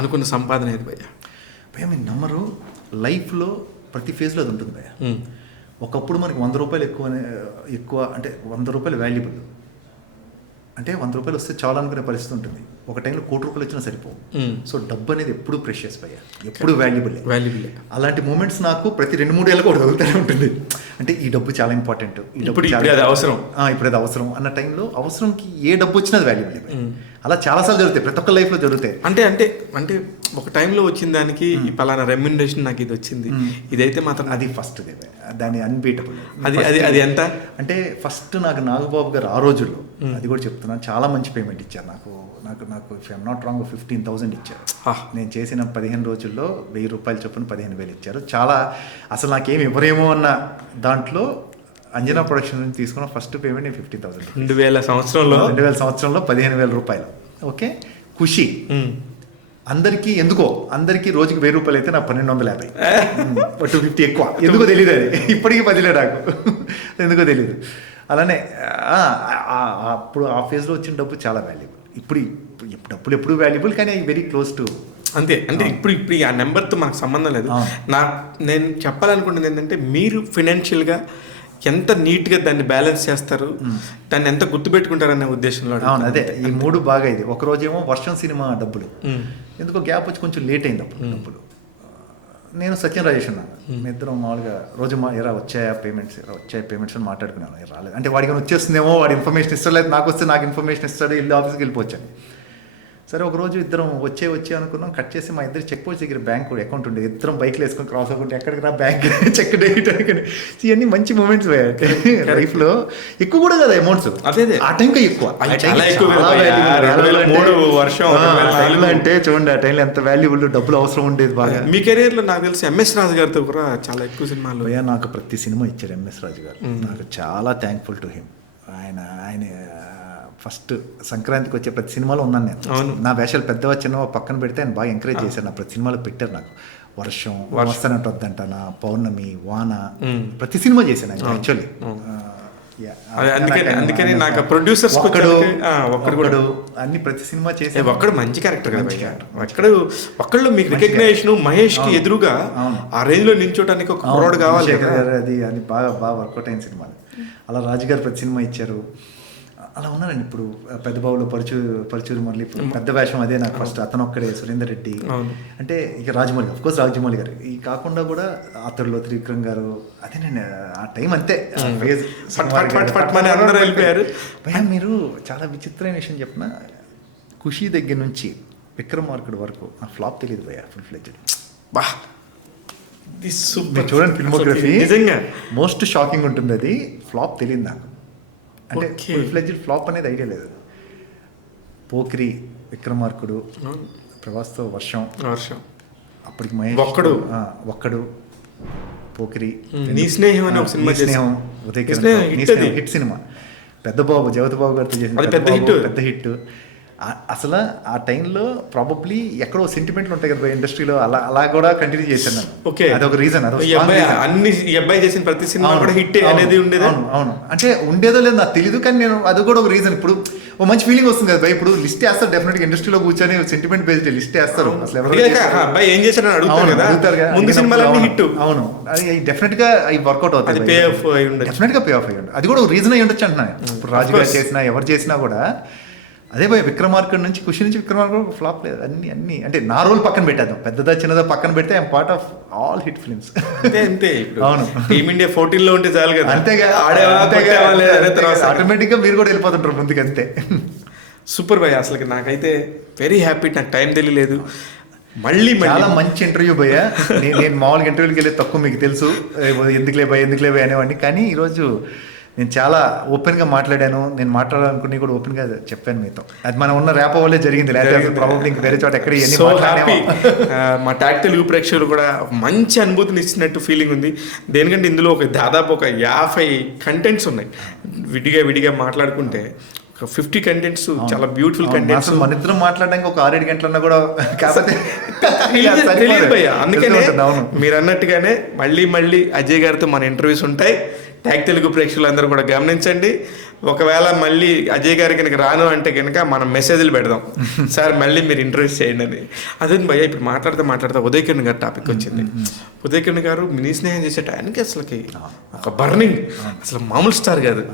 అనుకున్న సంపాదన ఏది భయ్యా? భయ్యా మీరు నమ్మరు, లైఫ్లో ప్రతి ఫేజ్లో అది ఉంటుంది భయ్య. ఒకప్పుడు మనకి 100 రూపాయలు ఎక్కువ అంటే 100 రూపాయలు వాల్యుబుల్, అంటే 100 రూపాయలు వస్తే చాలా అనుకునే పరిస్థితి ఉంటుంది. ఒక టైంలో 1 కోటి రూపాయలు వచ్చినా సరిపోవు. సో డబ్బు అనేది ఎప్పుడు ప్రెషియస్ భయ్య, ఎప్పుడు వాల్యుబుల్. అలాంటి మూమెంట్స్ నాకు ప్రతి 2-3 ఏళ్ళకి ఒకటి తగులుతూనే ఉంటుంది. అంటే ఈ డబ్బు చాలా ఇంపార్టెంట్, ఇప్పుడు అది అవసరం, ఇప్పుడు అది అవసరం అన్న టైంలో అవసరంకి ఏ డబ్బు వచ్చినా అది వాల్యుబుల్. అలా చాలాసార్లు జరుగుతాయి, ప్రతి ఒక్క లైఫ్లో జరుగుతాయి. అంటే ఒక టైంలో వచ్చిన దానికి పలానా రెమ్యునరేషన్ నాకు ఇది వచ్చింది, ఇదైతే మాత్రం అది ఫస్ట్ దాని అన్బీటబుల్. అది ఎంత అంటే ఫస్ట్ నాకు నాగబాబు గారు ఆ రోజుల్లో, అది కూడా చెప్తున్నాను, చాలా మంచి పేమెంట్ ఇచ్చారు నాకు. ఇఫ్ ఐఎమ్ నాట్ రాంగ్ 15,000 ఇచ్చారు. నేను చేసిన 15 రోజుల్లో 1000 రూపాయలు చొప్పున 15,000 ఇచ్చారు. చాలా అసలు నాకేమి ఇవ్వరేమో అన్న దాంట్లో అంజనా ప్రొడక్షన్ నుంచి తీసుకున్న ఫస్ట్ పేమెంట్ నేను 15,000. 2000 సంవత్సరంలో 15,000 రూపాయలు. ఓకే, ఖుషి అందరికీ. అందరికీ రోజుకి 1000 రూపాయలు అయితే నాకు 1250, 250 ఎక్కువ. ఎందుకో తెలియదు, అది ఇప్పటికీ పదిలే నాకు, ఎందుకో తెలియదు. అలానే అప్పుడు ఆ ఫేజ్లో వచ్చిన డబ్బు చాలా వాల్యుబుల్. ఇప్పుడు డబ్బులు ఎప్పుడు వాల్యుబుల్, కానీ అవి వెరీ క్లోజ్ టు అంతే. అంటే ఇప్పుడు ఆ నెంబర్తో మనకు సంబంధం లేదు. నేను చెప్పాలనుకుంటుంది ఏంటంటే, మీరు ఫినాన్షియల్గా ఎంత నీట్గా దాన్ని బ్యాలెన్స్ చేస్తారు, దాన్ని ఎంత గుర్తుపెట్టుకుంటారనే ఉద్దేశంలో. అవును, అదే ఈ 3 బాగా. ఇది ఒకరోజేమో వర్షం సినిమా డబ్బులు, ఎందుకో గ్యాప్ వచ్చి కొంచెం లేట్ అయింది అప్పుడు డబ్బులు. నేను సత్యం రాజేష్ ఉన్నాను, మీ ఇద్దరం మామూలుగా రోజు ఎరా వచ్చాయా పేమెంట్స్ అని మాట్లాడుకున్నాను. రాలేదు అంటే వాడికి వచ్చేస్తుందేమో, వాడి ఇన్ఫర్మేషన్ ఇస్తాడు, లేదు నాకు వస్తే నాకు ఇన్ఫర్మేషన్ ఇస్తాడు, ఇల్లు ఆఫీస్కి వెళ్ళిపోవచ్చని. సరే ఒకరోజు ఇద్దరం వచ్చే అనుకున్నాం. కట్ చేసి మా ఇద్దరు చెక్ పోస్ట్ దగ్గర బ్యాంక్ అకౌంట్ ఉండేది. ఇద్దరం బైక్లు వేసుకొని క్రాస్ అవ్వకుంటే ఎక్కడికి రా బ్యాంక్ చెక్ డెబిట్ అనుకుని. ఇవన్నీ మంచి మూమెంట్స్ లైఫ్లో. ఎక్కువ కూడా కదా అమౌంట్స్, అదే ఆ టైంకి ఎక్కువ అంటే చూడండి, ఆ టైంలో ఎంత వాల్యుబుల్ డబ్బులు అవసరం ఉండేది బాగా. మీ కెరీర్లో నాకు తెలిసి ఎంఎస్ రాజు గారితో కూడా చాలా ఎక్కువ సినిమాలు. నాకు ప్రతి సినిమా ఇచ్చారు ఎంఎస్ రాజు గారు, నాకు చాలా థ్యాంక్ఫుల్ టు హిమ్. ఆయన ఫస్ట్ సంక్రాంతికి వచ్చే ప్రతి సినిమాలో ఉన్నాను నేను. నా వేషాలు పెద్దవా చిన్నవా పక్కన పెడితే ఆయన బాగా ఎంకరేజ్ చేశారు. నా ప్రతి సినిమాలో పెట్టారు. నాకు వర్షం వస్తానంటే వద్దంట, నా పౌర్ణమి, వాన, ప్రతి సినిమా చేశాను ఆయన యాక్చువల్లీ. అందుకని నాకు ప్రొడ్యూసర్స్ ఒక్కడు అన్ని ప్రతి సినిమా చేసే ఒక్కడు మంచి క్యారెక్టర్ కదా. ఒక్కళ్ళు మీకు రికగ్నైజేషన్ మహేష్ కి ఎదురుగా ఆ రేంజ్ లో నిల్చోటానికి ఒక కుర్రోడు కావాలి. అది బాగా వర్కౌట్ అయిన సినిమా. అలా రాజుగారు ప్రతి సినిమా ఇచ్చారు. అలా ఉన్నారండి. ఇప్పుడు పెద్ద బాబులో పరుచూరు మురళి, పెద్ద వేషం అదే నాకు ఫస్ట్. అతను ఒక్కడే, సురేందర్ రెడ్డి, అంటే ఇక రాజమౌళి, అఫ్కోర్స్ రాజమౌళి గారు. ఈ కాకుండా కూడా అతడులో త్రివిక్రమ్ గారు. అదే నేను ఆ టైం అంతే వెళ్ళిపోయారు. భయ్యా మీరు చాలా విచిత్రమైన విషయం చెప్పిన, ఖుషి దగ్గర నుంచి విక్రమార్కుడు వరకు నాకు ఫ్లాప్ తెలియదు భయ్యా. ఫుల్ ఫ్లెడ్జ్డ్ చూడండి ఫిల్మోగ్రఫీ, నిజంగా మోస్ట్ షాకింగ్ ఉంటుంది. అది ఫ్లాప్ తెలియదు నాకు, అంటే ఫుల్ ఫ్లెడ్జ్డ్ ఫ్లాప్ అనేది ఐడియా లేదు. పోక్రి, విక్రమార్కుడు, ప్రభాస్తో వర్షం, అప్పటికి మహేష్ ఒక్కడు, పోక్రి, నీ స్నేహం అనే ఒక సినిమా, స్నేహం ఉదయ్ హిట్ సినిమా. పెద్ద బాబు జగత్ బాబు గారితో చేసిన పెద్ద హిట్. అసలు ఆ టైంలో ప్రాబబ్లీ ఎక్కడో సెంటిమెంట్లు ఉంటాయి కదా ఇండస్ట్రీలో, అలా కూడా కంటిన్యూ చేశాను నేను. ఓకే, అదొక రీజన్. అన్ని అబ్బాయి చేసిన ప్రతి సినిమా కూడా హిట్ అనేది ఉండేది. అవును, అంటే ఉండేదో లేదు నాకు తెలియదు, కానీ నేను అది కూడా ఒక రీజన్. ఇప్పుడు ఓ మంచి ఫీలింగ్ వస్తుంది కదా. ఇప్పుడు లిస్ట్ వేస్తారు డెఫినెట్ గా, ఇండస్ట్రీలో కూర్చొని సెంటిమెంట్ బేస్డ్ లిస్ట్ వేస్తారు. అసలు అబ్బాయి ఏం చేశారు అడుగుతారు కదా, ముందు సినిమాలన్నీ హిట్. అవును, అది డెఫినెట్ గా అవి వర్కౌట్ అవుతాయి, డెఫినెట్ గా పే ఆఫ్ అయ్యి ఉంటుంది. అది కూడా ఒక రీజన్ అయ్యి ఉండొచ్చు అంటున్నాను. ఇప్పుడు రాజు గారు చేసినా ఎవరు చేసినా కూడా అదే భయ. విక్రమార్కుడు నుంచి, ఖుషి నుంచి విక్రమార్కుడు ఫ్లాప్ లేదు. అన్ని అంటే నా రోల్ పక్కన పెట్టేద్దాం, పెద్దదా చిన్నదా పక్కన పెడితే I'm part of all hit films. అంతే. అవును, టీమిండియా 14లో ఉంటే చాలు కదా. అంతేగా, ఆటోమేటిక్ గా మీరు కూడా వెళ్ళిపోతుంటారు ముందుకు. అంతే. సూపర్ భయ్య, అసలు నాకైతే వెరీ హ్యాపీ. నాకు టైం తెలియలేదు. మళ్ళీ చాలా మంచి ఇంటర్వ్యూ భయ్య. నేను మామూలుగా ఇంటర్వ్యూకి వెళ్ళి తక్కువ, మీకు తెలుసు, ఎందుకులే భయ అనేవాడిని. కానీ ఈరోజు నేను చాలా ఓపెన్గా మాట్లాడాను. నేను మాట్లాడాలనుకుని కూడా ఓపెన్గా చెప్పాను మీతో. అది మనం ఉన్న ర్యాప్ వల్లే జరిగింది, లేకపోతే ప్రాబబ్లీ ఇంక వేరే చోట ఎక్కడ. మా టాక్ తెలుగు ప్రేక్షకులు కూడా మంచి అనుభూతిని ఇచ్చినట్టు ఫీలింగ్ ఉంది. దేనికంటే ఇందులో దాదాపు ఒక 50 కంటెంట్స్ ఉన్నాయి. విడిగా మాట్లాడుకుంటే ఒక 50 కంటెంట్స్, చాలా బ్యూటిఫుల్ కంటెంట్స్. మన ఇద్దరం మాట్లాడడానికి ఒక 6-7 గంటలన్నా కూడా కాకపోతే తెలియదు భయ్య. అందుకనే మీరు అన్నట్టుగానే మళ్ళీ అజయ్ గారితో మన ఇంటర్వ్యూస్ ఉంటాయి. ట్యాగ్ తెలుగు ప్రేక్షకులందరూ కూడా గమనించండి. ఒకవేళ మళ్ళీ అజయ్ గారి కనుక రాను అంటే కనుక మనం మెసేజ్లు పెడదాం, సార్ మళ్ళీ మీరు ఇంటర్వ్యూస్ చేయండి అని. అదే భయ్య ఇప్పుడు మాట్లాడితే ఉదయ్ కిరణ్ గారు టాపిక్ వచ్చింది. ఉదయ్ కిరణ్ గారు మినీ స్నేహం చేసే టైంకి అసలుకి ఒక బర్నింగ్, అసలు మామూలు స్టార్ కాదు.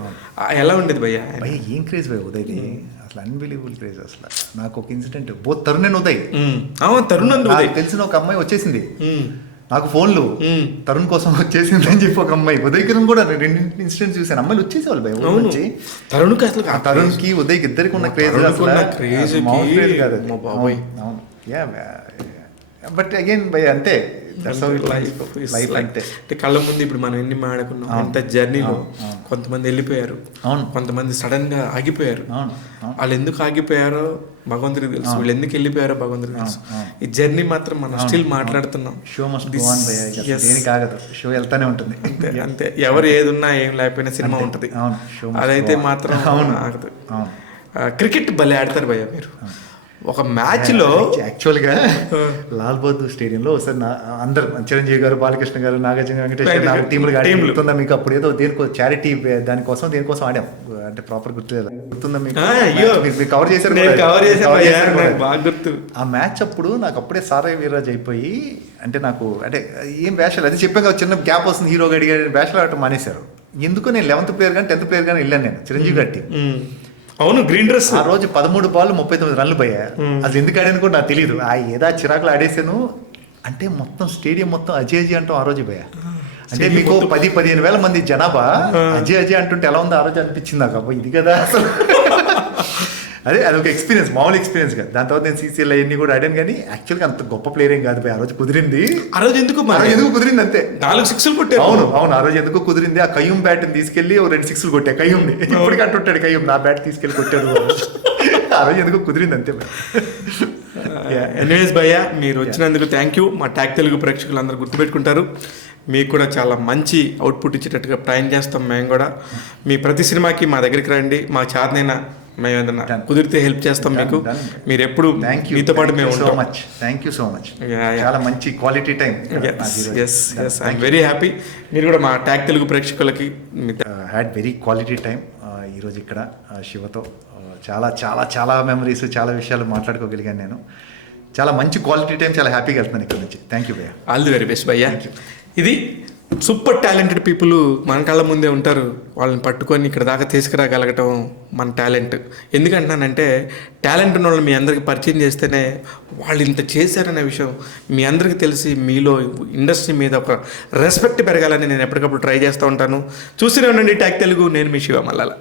ఎలా ఉండేది భయ్య? భయ్య ఏం క్రేజ్ భయ్య ఉదయ్ది, అసలు అన్బిలీవబుల్ క్రేజ్. అసలు నాకు ఒక incident, both Tarun and Uday. Tarun నాకు తెలిసిన ఒక అమ్మాయి వచ్చేసింది నాకు ఫోన్లు, తరుణ్ కోసం వచ్చేసింది అని చెప్పి ఒక అమ్మాయి. ఉదయ్ కిరణ్ కూడా నేను 2 ఇన్సిడెంట్స్ చూసాను, అమ్మాయిలు వచ్చేసేవాళ్ళు భయ నుంచి. తరుణ్కి అసలు తరుణ్కి ఉదయ్కి ఇద్దరికి ఉన్న క్రేజ్ కాదు. బట్ అగైన్ భయ అంతే, లైఫ్ అంటే కళ్ళ ముందు ఇప్పుడు మనం ఎన్ని మాడుకున్నాం అంత జర్నీలో. కొంతమంది వెళ్ళిపోయారు, కొంతమంది సడన్ గా ఆగిపోయారు. వాళ్ళు ఎందుకు ఆగిపోయారో భగవంతుడికి తెలుసు, వీళ్ళు ఎందుకు వెళ్ళిపోయారో భగవంతుడికి తెలుసు. ఈ జర్నీ మాత్రం మనం స్టిల్ మాట్లాడుతున్నాం. షో మస్ట్ గో ఆన్ భయ్యా, దేనికి ఆగదు, షో వెళ్తానే ఉంటుంది. అంతే, ఎవరు ఏదున్నా ఏం లేకపోయినా సినిమా ఉంటుంది, అదైతే మాత్రం ఆగదు. క్రికెట్ భలే ఆడతారు భయ్య మీరు. ఒక మ్యాచ్ లో యాక్చువల్గా లాల్ బహదూర్ స్టేడియంలో ఒకసారి అందరు చిరంజీవి గారు, బాలకృష్ణ గారు, నాగార్జున, వెంకటేష్ గారు టీంలు గుర్తుందా మీకు? అప్పుడు ఏదో దేనికో చారిటీ దేనికోసం ఆడాం, అంటే ప్రాపర్ గుర్తుందా మీకు? కవర్ చేశారు. ఆ మ్యాచ్ అప్పుడు నాకు అప్పుడే సారయ్య వీర్రాజు అయిపోయి, అంటే నాకు అంటే ఏం వేషాలు అది చెప్పాక చిన్న గ్యాప్ వస్తుంది, హీరో గడిగా వేషాలు ఆడటం మానేశారు. ఎందుకో నేను 11th ప్లేయర్ కానీ 10th ప్లేయర్ కానీ వెళ్ళాను నేను చిరంజీవి గారి టీం. అవును, గ్రీన్ డ్రెస్. ఆ రోజు 13 బాల్ 39 రన్లు పోయా. అది ఎందుకు ఆడాను కూడా నాకు తెలియదు. ఏదా చిరాకులు ఆడేసాను, అంటే మొత్తం స్టేడియం మొత్తం అజయ్ అంటాం ఆ రోజు పోయా. అంటే మీకు 10-15 వేల మంది జనాభా అజయ్ అంటుంటే ఎలా ఉందో ఆ రోజు అనిపించింది నాకు. అబ్బా ఇది కదా అసలు. అదొక ఎక్స్పీరియన్స్, మామూలు ఎక్స్పీరియన్స్ కాదు. దాని తర్వాత నేను సీసీఎల్ అవన్నీ కూడా ఆడాను, కానీ యాక్చువల్గా అంత గొప్ప ప్లేయర్ ఏం కాదు ఆ రోజు. కుదిరింది ఆ రోజు, ఎందుకు కుదిరింది అంతే. 4 సిక్స్లు కొట్టారు. అవును ఆ రోజు ఎందుకు కుదిరింది. ఆ కయ్యూం బ్యాట్ తీసుకెళ్లి 2 6లు కొట్టా కయ్యూంని. ఇప్పటికీ అంటుంటాడు కయ్యూం, నా బ్యాట్ తీసుకెళ్లి కొట్టాడు. ఆ రోజు ఎందుకు కుదిరింది అంతే. ఎనీవేస్ భయ్య, మీరు వచ్చినందుకు థ్యాంక్ యూ. మా ట్యాగ్ తెలుగు ప్రేక్షకులు అందరూ గుర్తుపెట్టుకుంటారు. మీకు కూడా చాలా మంచి అవుట్పుట్ ఇచ్చేటట్టుగా ట్రైన్ చేస్తాం మేము కూడా. మీ ప్రతి సినిమాకి మా దగ్గరికి రండి, మా చేతనైనా మేము ఏదైనా కుదిరితే హెల్ప్ చేస్తాం మీకు. మీరు ఎప్పుడు మీతో పాటు మేము ఉంటాం. Thank you so much. చాలా మంచి quality time. I'm very happy. మీరు కూడా మా ట్యాగ్ తెలుగు ప్రేక్షకులకి హ్యాడ్ వెరీ క్వాలిటీ టైం ఈరోజు ఇక్కడ శివతో. చాలా చాలా చాలా మెమరీస్, చాలా విషయాలు మాట్లాడుకోగలిగాను నేను. చాలా మంచి క్వాలిటీ టైం, చాలా హ్యాపీగా వెళ్తున్నాను ఇక్కడ నుంచి. థ్యాంక్ యూ భయ్య. ఆల్ ది వెరీ బెస్ట్ భయ్య. ఇది సూపర్ టాలెంటెడ్ పీపుల్ మన కళ్ళ ముందే ఉంటారు. వాళ్ళని పట్టుకొని ఇక్కడ దాకా తీసుకురాగలగటం మన టాలెంట్. ఎందుకంటున్నానంటే టాలెంట్ ఉన్న వాళ్ళు మీ అందరికీ పరిచయం చేస్తేనే వాళ్ళు ఇంత చేశారనే విషయం మీ అందరికీ తెలిసి మీలో ఇండస్ట్రీ మీద ఒక రెస్పెక్ట్ పెరగాలని నేను ఎప్పటికప్పుడు ట్రై చేస్తూ ఉంటాను. చూస్తూనే ఉండండి ట్యాగ్ తెలుగు. నేను మీ శివ మల్లాల.